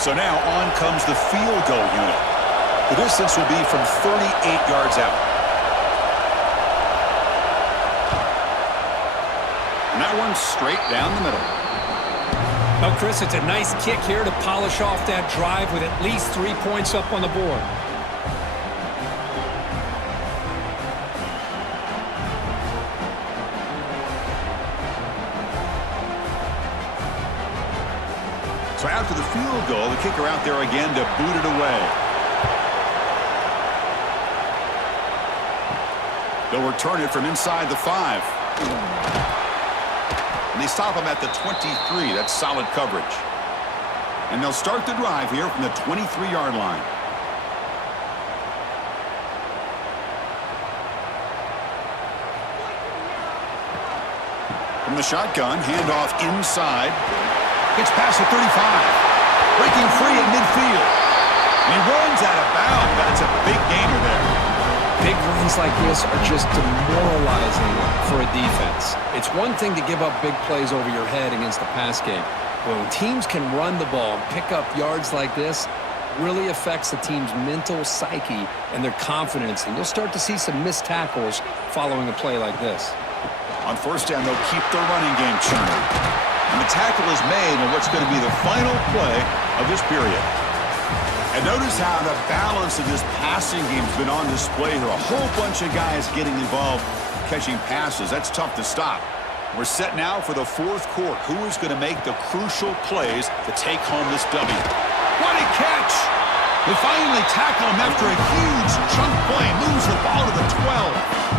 So now on comes the field goal unit. The distance will be from 38 yards out. And that one's straight down the middle. Well, Chris, it's a nice kick here to polish off that drive with at least 3 points up on the board. So after the field goal, the kicker out there again to boot it away. They'll return it from inside the 5. And they stop him at the 23. That's solid coverage. And they'll start the drive here from the 23-yard line. From the shotgun, handoff inside. Gets past the 35. Breaking free at midfield. And he runs out of bounds, but it's a big gainer there. Big runs like this are just demoralizing for a defense. It's one thing to give up big plays over your head against the pass game. But when teams can run the ball and pick up yards like this, really affects the team's mental psyche and their confidence. And you'll start to see some missed tackles following a play like this. On first down, they'll keep their running game churning. And the tackle is made on what's going to be the final play of this period. And notice how the balance of this passing game has been on display here. A whole bunch of guys getting involved catching passes. That's tough to stop. We're set now for the fourth quarter. Who is going to make the crucial plays to take home this W? What a catch! They finally tackle him after a huge chunk play. Moves the ball to the 12.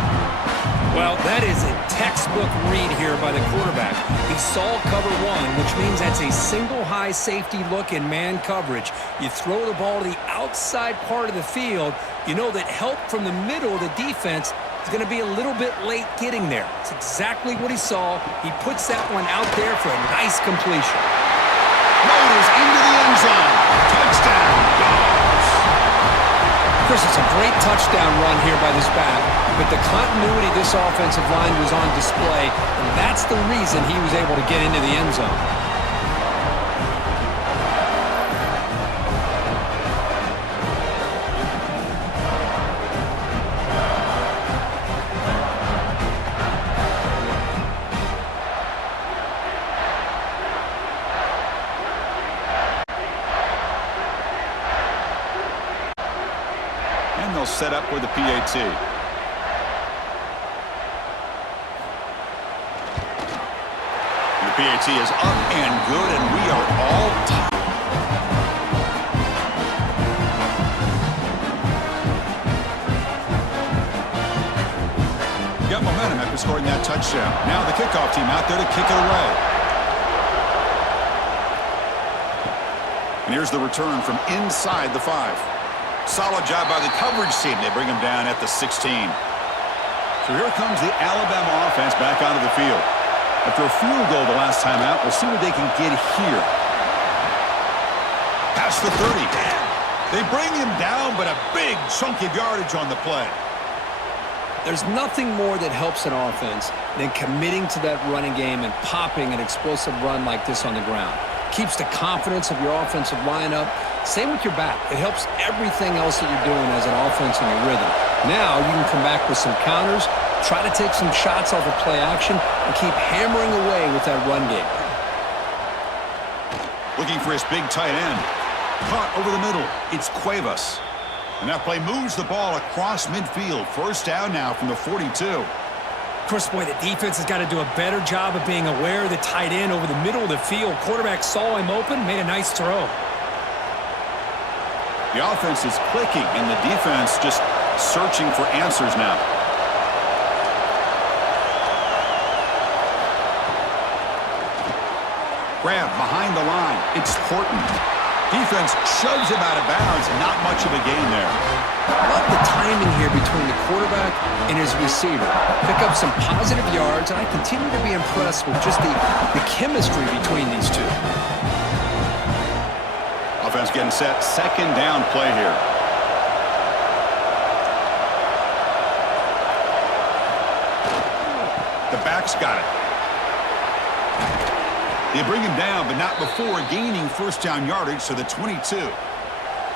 Well, that is a textbook read here by the quarterback. He saw cover one, which means that's a single high safety look in man coverage. You throw the ball to the outside part of the field, you know that help from the middle of the defense is going to be a little bit late getting there. It's exactly what he saw. He puts that one out there for a nice completion. Motors into the end zone. Touchdown, Dogs. Chris, it's a great touchdown run here by this back, but the continuity of this offensive line was on display, and that's the reason he was able to get into the end zone. And they'll set up with the PAT. The PAT is up and good, and we are all tied. Got momentum after scoring that touchdown. Now the kickoff team out there to kick it away. And here's the return from inside the 5. Solid job by the coverage team. They bring him down at the 16. So here comes the Alabama offense back onto the field. After a field goal the last time out, we'll see what they can get here. Past the 30. They bring him down, but a big chunk of yardage on the play. There's nothing more that helps an offense than committing to that running game and popping an explosive run like this on the ground. Keeps the confidence of your offensive line up. Same with your back. It helps everything else that you're doing as an offense in your rhythm. Now you can come back with some counters, try to take some shots off of play action, and keep hammering away with that run game. Looking for his big tight end. Caught over the middle. It's Cuevas. And that play moves the ball across midfield. First down now from the 42. Chris, boy, the defense has got to do a better job of being aware of the tight end over the middle of the field. Quarterback saw him open, made a nice throw. The offense is clicking, and the defense just searching for answers now. Grab behind the line. It's Horton. Defense shoves him out of bounds. Not much of a gain there. I love the timing here between the quarterback and his receiver. Pick up some positive yards, and I continue to be impressed with just the chemistry between these two. Offense getting set. Second down play here. The back's got it. They bring him down, but not before gaining first down yardage to the 22.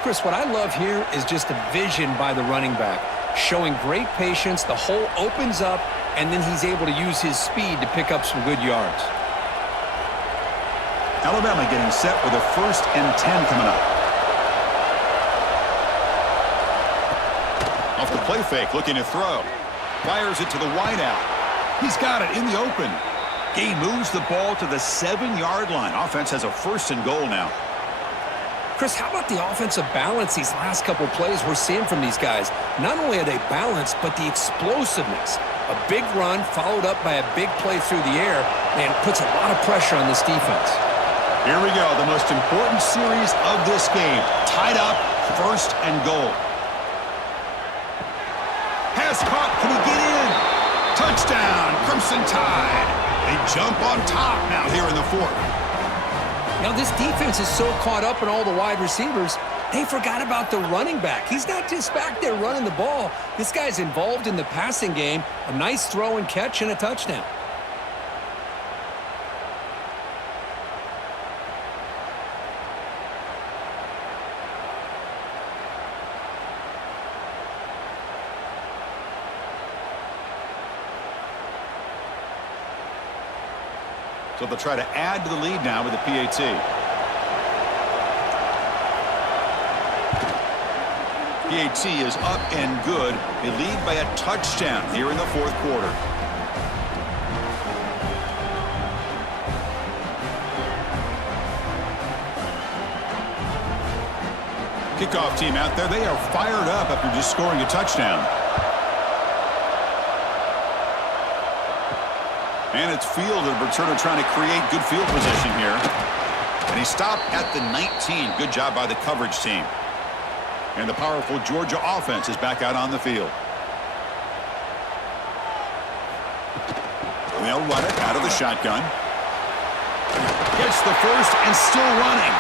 Chris, what I love here is just the vision by the running back. Showing great patience, the hole opens up, and then he's able to use his speed to pick up some good yards. Alabama getting set with a 1st and 10 coming up. Off the play fake, looking to throw. Fires it to the wideout. He's got it in the open. He moves the ball to the 7-yard line. Offense has a 1st and goal now. Chris, how about the offensive balance these last couple plays we're seeing from these guys? Not only are they balanced, but the explosiveness. A big run followed up by a big play through the air, and puts a lot of pressure on this defense. Here we go, the most important series of this game. Tied up, 1st and goal. Pass caught, can he get in? Touchdown, Crimson Tide. They jump on top now here in the 4th. Now, this defense is so caught up in all the wide receivers, they forgot about the running back. He's not just back there running the ball. This guy's involved in the passing game. A nice throw and catch and a touchdown. So they'll try to add to the lead now with the PAT. PAT is up and good. They lead by a touchdown here in the 4th quarter. Kickoff team out there. They are fired up after just scoring a touchdown. And it's fielded. Berturno trying to create good field position here. And he stopped at the 19. Good job by the coverage team. And the powerful Georgia offense is back out on the field. And they'll run it out of the shotgun. Get gets the first and still running.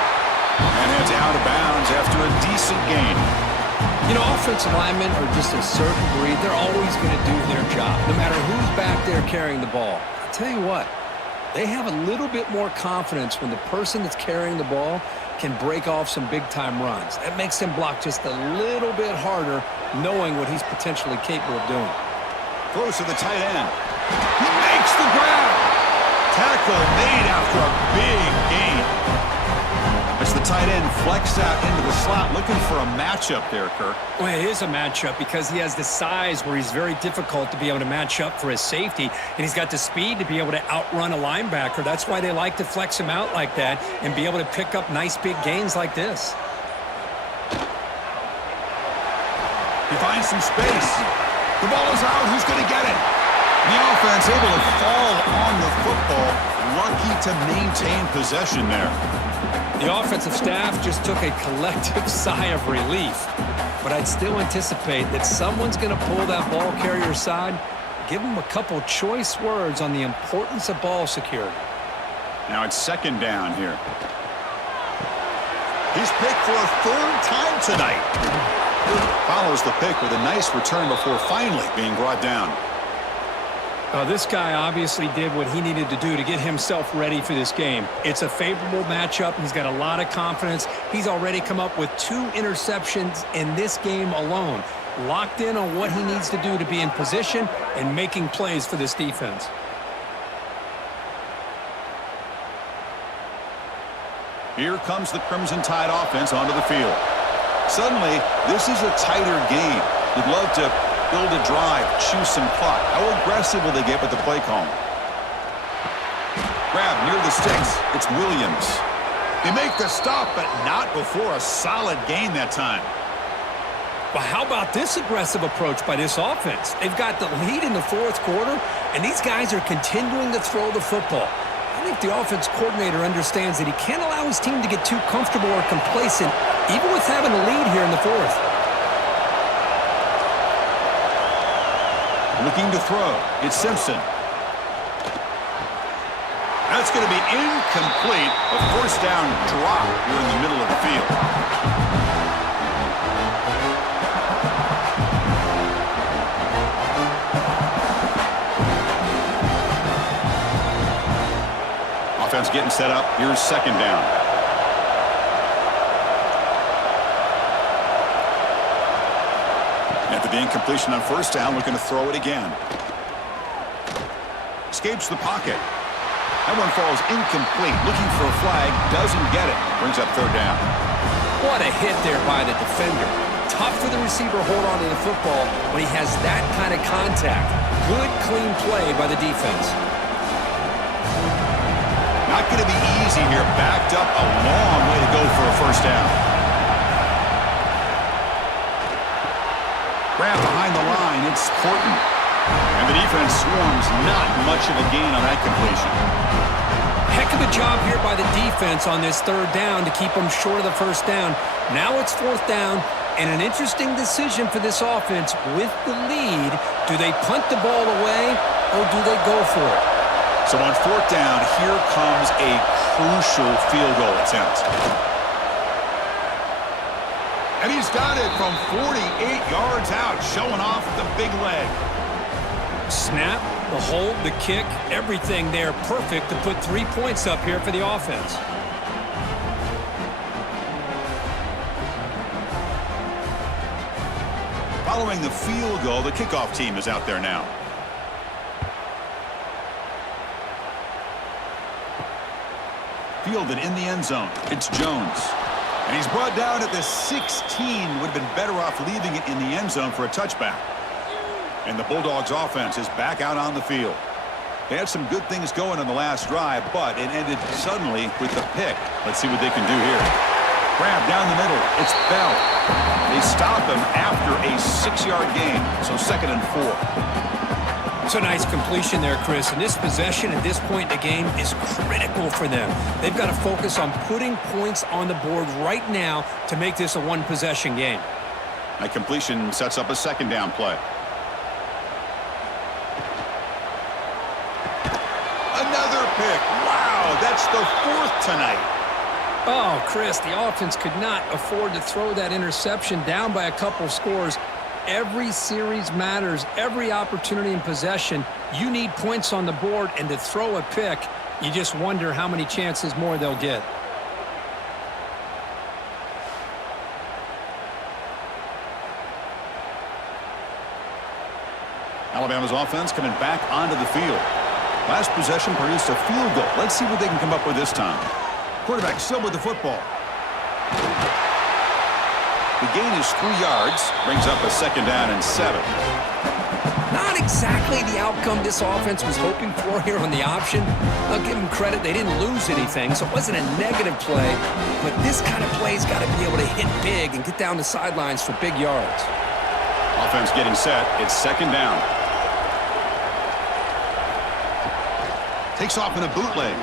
And heads out of bounds after a decent gain. You know, offensive linemen are just a certain breed. They're always going to do their job, no matter who's back there carrying the ball. I'll tell you what, they have a little bit more confidence when the person that's carrying the ball can break off some big-time runs. That makes him block just a little bit harder, knowing what he's potentially capable of doing. Throws to the tight end. He makes the grab. Tackle made after a big gain. As the tight end flexed out into the slot, looking for a matchup there, Kirk. Well, it is a matchup because he has the size where he's very difficult to be able to match up for his safety, and he's got the speed to be able to outrun a linebacker. That's why they like to flex him out like that and be able to pick up nice big gains like this. He finds some space. The ball is out. Who's going to get it? The offense able to fall on the football. Lucky to maintain possession there. The offensive staff just took a collective sigh of relief. But I'd still anticipate that someone's going to pull that ball carrier side, give him a couple choice words on the importance of ball security. Now it's second down here. He's picked for a third time tonight. Follows the pick with a nice return before finally being brought down. This guy obviously did what he needed to do to get himself ready for this game. It's a favorable matchup. He's got a lot of confidence. He's already come up with 2 interceptions in this game alone. Locked in on what he needs to do to be in position and making plays for this defense. Here comes the Crimson Tide offense onto the field. Suddenly, this is a tighter game. You'd love to build a drive, choose some clock. How aggressive will they get with the play call? Grab near the sticks. It's Williams. They make the stop, but not before a solid gain that time. But how about this aggressive approach by this offense? They've got the lead in the 4th quarter, and these guys are continuing to throw the football. I think the offense coordinator understands that he can't allow his team to get too comfortable or complacent, even with having a lead here in the 4th. Looking to throw. It's Simpson. That's going to be incomplete. A first down drop here in the middle of the field. Offense getting set up. Here's second down. After the incompletion on first down, looking to throw it again. Escapes the pocket. That one falls incomplete. Looking for a flag. Doesn't get it. Brings up third down. What a hit there by the defender. Tough for the receiver to hold on to the football when he has that kind of contact. Good, clean play by the defense. Not going to be easy here. Backed up a long way to go for a first down. Grab behind the line. It's Horton. And the defense swarms. Not much of a gain on that completion. Heck of a job here by the defense on this third down to keep them short of the first down. Now it's 4th down, and an interesting decision for this offense with the lead. Do they punt the ball away, or do they go for it? So on 4th down, here comes a crucial field goal attempt. And he's got it from 48 yards out, showing off the big leg. Snap, the hold, the kick, everything there perfect to put 3 points up here for the offense. Following the field goal, the kickoff team is out there now. Fielded in the end zone. It's Jones. And he's brought down at the 16. Would have been better off leaving it in the end zone for a touchback. And the Bulldogs offense is back out on the field. They had some good things going on the last drive, but it ended suddenly with the pick. Let's see what they can do here. Grab down the middle. It's Bell. They stop him after a 6-yard gain, so 2nd and 4. It's a nice completion there, Chris. And this possession at this point in the game is critical for them. They've got to focus on putting points on the board right now to make this a one-possession game. That completion sets up a second down play. Another pick. Wow, that's the 4th tonight. Oh, Chris, the offense could not afford to throw that interception down by a couple scores. Every series matters. Every opportunity in possession, you need points on the board, and to throw a pick, you just wonder how many chances more they'll get. Alabama's offense coming back onto the field. Last possession produced a field goal. Let's see what they can come up with this time. Quarterback still with the football. The gain is 3 yards, brings up a 2nd down and 7. Not exactly the outcome this offense was hoping for here on the option. I'll give them credit, they didn't lose anything, so it wasn't a negative play. But this kind of play's got to be able to hit big and get down the sidelines for big yards. Offense getting set. It's 2nd down. Takes off in a bootleg.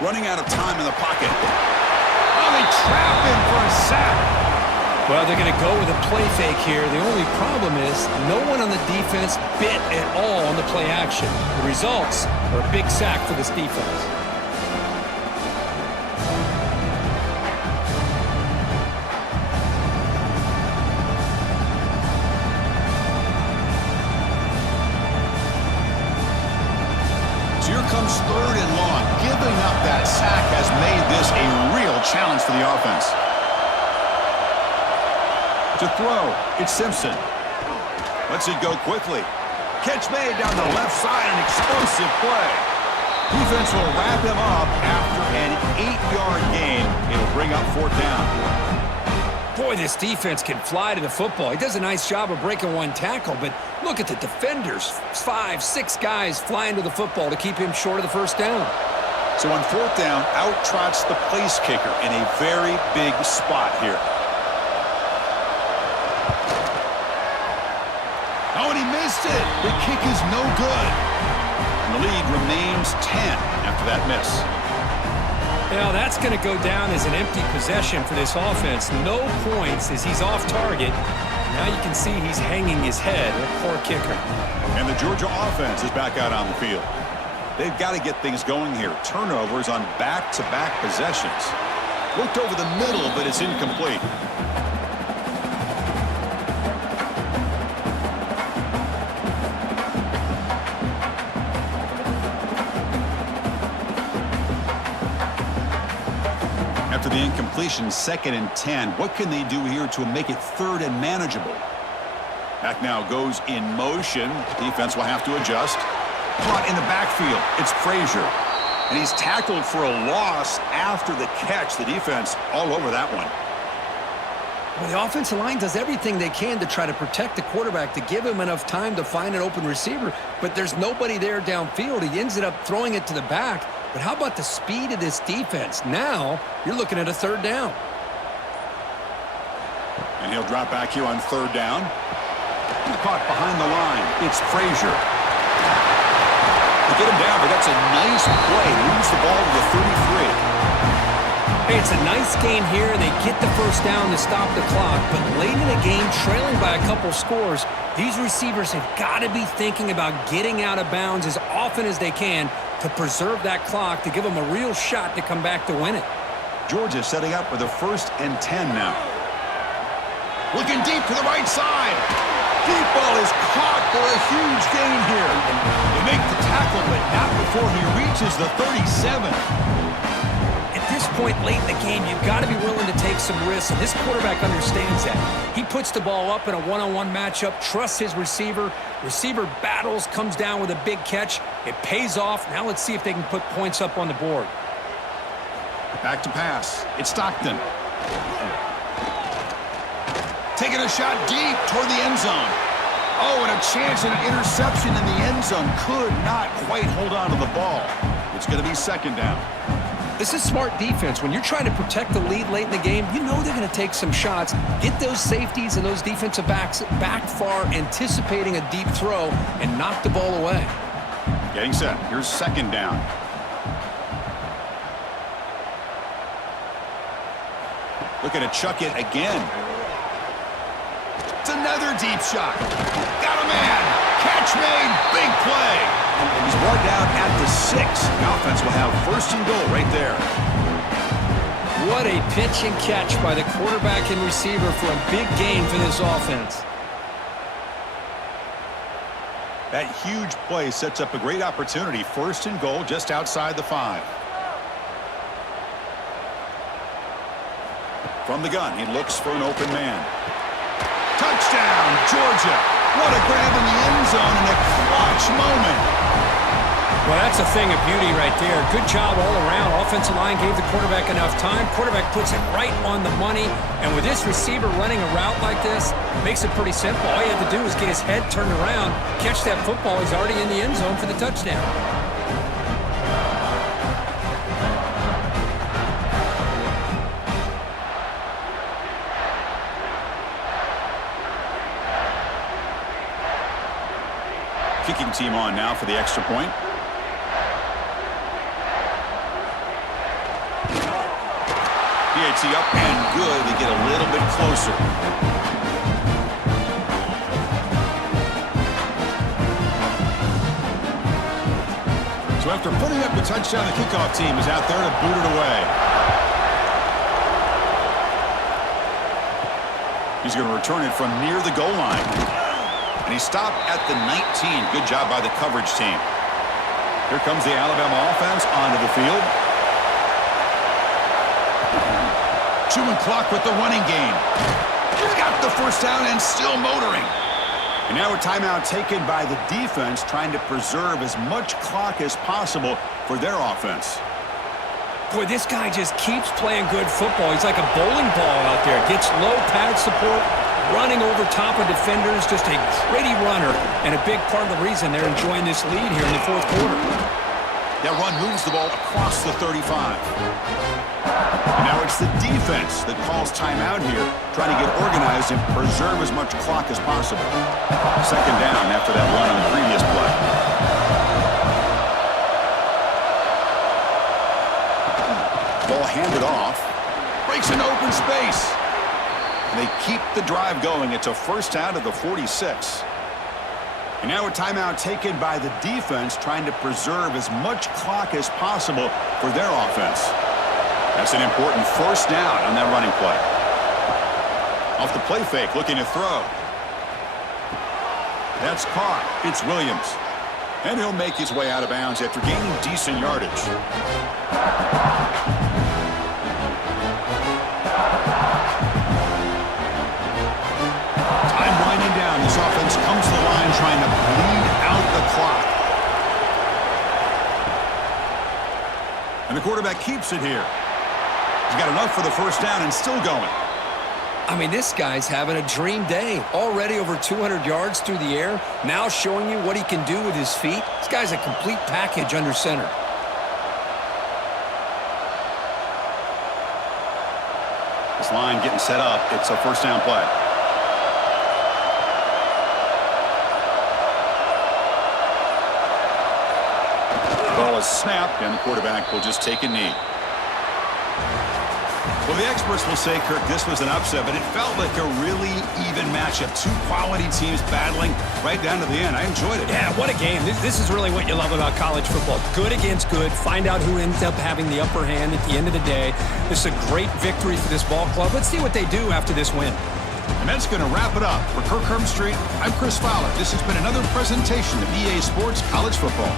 Running out of time in the pocket. Oh, they trap him for a sack. Well, they're going to go with a play fake here. The only problem is no one on the defense bit at all on the play action. The results are a big sack for this defense. Comes 3rd and long. Giving up that sack has made this a real challenge for the offense. To throw, it's Simpson. Lets it go quickly. Catch made down the left side, an explosive play. Defense will wrap him up after an 8-yard gain. It'll bring up 4th down. Boy, this defense can fly to the football. He does a nice job of breaking one tackle, but look at the defenders. 5, 6 guys flying to the football to keep him short of the 1st down. So on 4th down, out trots the place kicker in a very big spot here. Oh, and he missed it. The kick is no good. And the lead remains 10 after that miss. Now that's going to go down as an empty possession for this offense. No points as he's off target. Now you can see he's hanging his head. A poor kicker. And the Georgia offense is back out on the field. They've got to get things going here. Turnovers on back-to-back possessions. Looked over the middle, but it's incomplete. After the incompletion, 2nd and 10. What can they do here to make it 3rd and manageable? Back now goes in motion. Defense will have to adjust. Caught in the backfield. It's Frazier. And he's tackled for a loss after the catch. The defense all over that one. Well, the offensive line does everything they can to try to protect the quarterback, to give him enough time to find an open receiver. But there's nobody there downfield. He ends up throwing it to the back. But how about the speed of this defense? Now you're looking at a 3rd down. And he'll drop back here on 3rd down. Caught behind the line. It's Frazier. They get him down, but that's a nice play. Moves the ball to the 33. Hey, it's a nice game here. They get the 1st down to stop the clock, but late in the game, trailing by a couple scores, these receivers have got to be thinking about getting out of bounds as often as they can to preserve that clock, to give them a real shot to come back to win it. Georgia setting up for the 1st and 10 now. Looking deep to the right side. Deep ball is caught for a huge gain here. They make the tackle, but not before he reaches the 37. At this point late in the game, you've got to be willing to take some risks, and this quarterback understands that. He puts the ball up in a one-on-one matchup, trusts his receiver. Receiver battles, comes down with a big catch. It pays off. Now let's see if they can put points up on the board. Back to pass. It's Stockton. Taking a shot deep toward the end zone. Oh, and a chance at an interception in the end zone. Could not quite hold on to the ball. It's going to be 2nd down. This is smart defense. When you're trying to protect the lead late in the game, you know they're going to take some shots, get those safeties and those defensive backs back far, anticipating a deep throw, and knock the ball away. Getting set. Here's 2nd down. Looking to chuck it again. It's another deep shot. Got a man. Catch made. Big play. He's brought down at the 6. The offense will have first and goal right there. What a pitch and catch by the quarterback and receiver for a big gain for this offense. That huge play sets up a great opportunity. First and goal just outside the 5. From the gun, he looks for an open man. Touchdown, Georgia. What a grab in the end zone in a clutch moment. Well, that's a thing of beauty right there. Good job all around. Offensive line gave the quarterback enough time. Quarterback puts it right on the money. And with this receiver running a route like this, makes it pretty simple. All you have to do is get his head turned around, catch that football. He's already in the end zone for the touchdown. Kicking team on now for the extra point. PAT up and good. They get a little bit closer. So after putting up the touchdown, the kickoff team is out there to boot it away. He's going to return it from near the goal line. And he stopped at the 19. Good job by the coverage team. Here comes the Alabama offense onto the field. Chewing clock with the running game. He's got the first down and still motoring. And now a timeout taken by the defense, trying to preserve as much clock as possible for their offense. Boy, this guy just keeps playing good football. He's like a bowling ball out there. Gets low pad support, running over top of defenders. Just a gritty runner, and a big part of the reason they're enjoying this lead here in the fourth quarter. That run moves the ball across the 35. And now it's the defense that calls timeout here, trying to get organized and preserve as much clock as possible. Second down after that run on the previous play. Ball handed off. Breaks into open space. And they keep the drive going. It's a first down to the 46. And now a timeout taken by the defense, trying to preserve as much clock as possible for their offense. That's an important first down on that running play. Off the play fake, looking to throw. That's caught. It's Williams. And he'll make his way out of bounds after gaining decent yardage. Time winding down. This offense comes to the line trying to bleed out the clock. And the quarterback keeps it here. He's got enough for the first down and still going. I mean, this guy's having a dream day. Already over 200 yards through the air. Now showing you what he can do with his feet. This guy's a complete package under center. This line getting set up. It's a first down play. Ball is snapped, and the quarterback will just take a knee. Well, the experts will say, Kirk, this was an upset, but it felt like a really even matchup. Two quality teams battling right down to the end. I enjoyed it. Yeah, what a game. This is really what you love about college football. Good against good. Find out who ends up having the upper hand at the end of the day. This is a great victory for this ball club. Let's see what they do after this win. And that's going to wrap it up. For Kirk Street, I'm Chris Fowler. This has been another presentation of EA Sports College Football.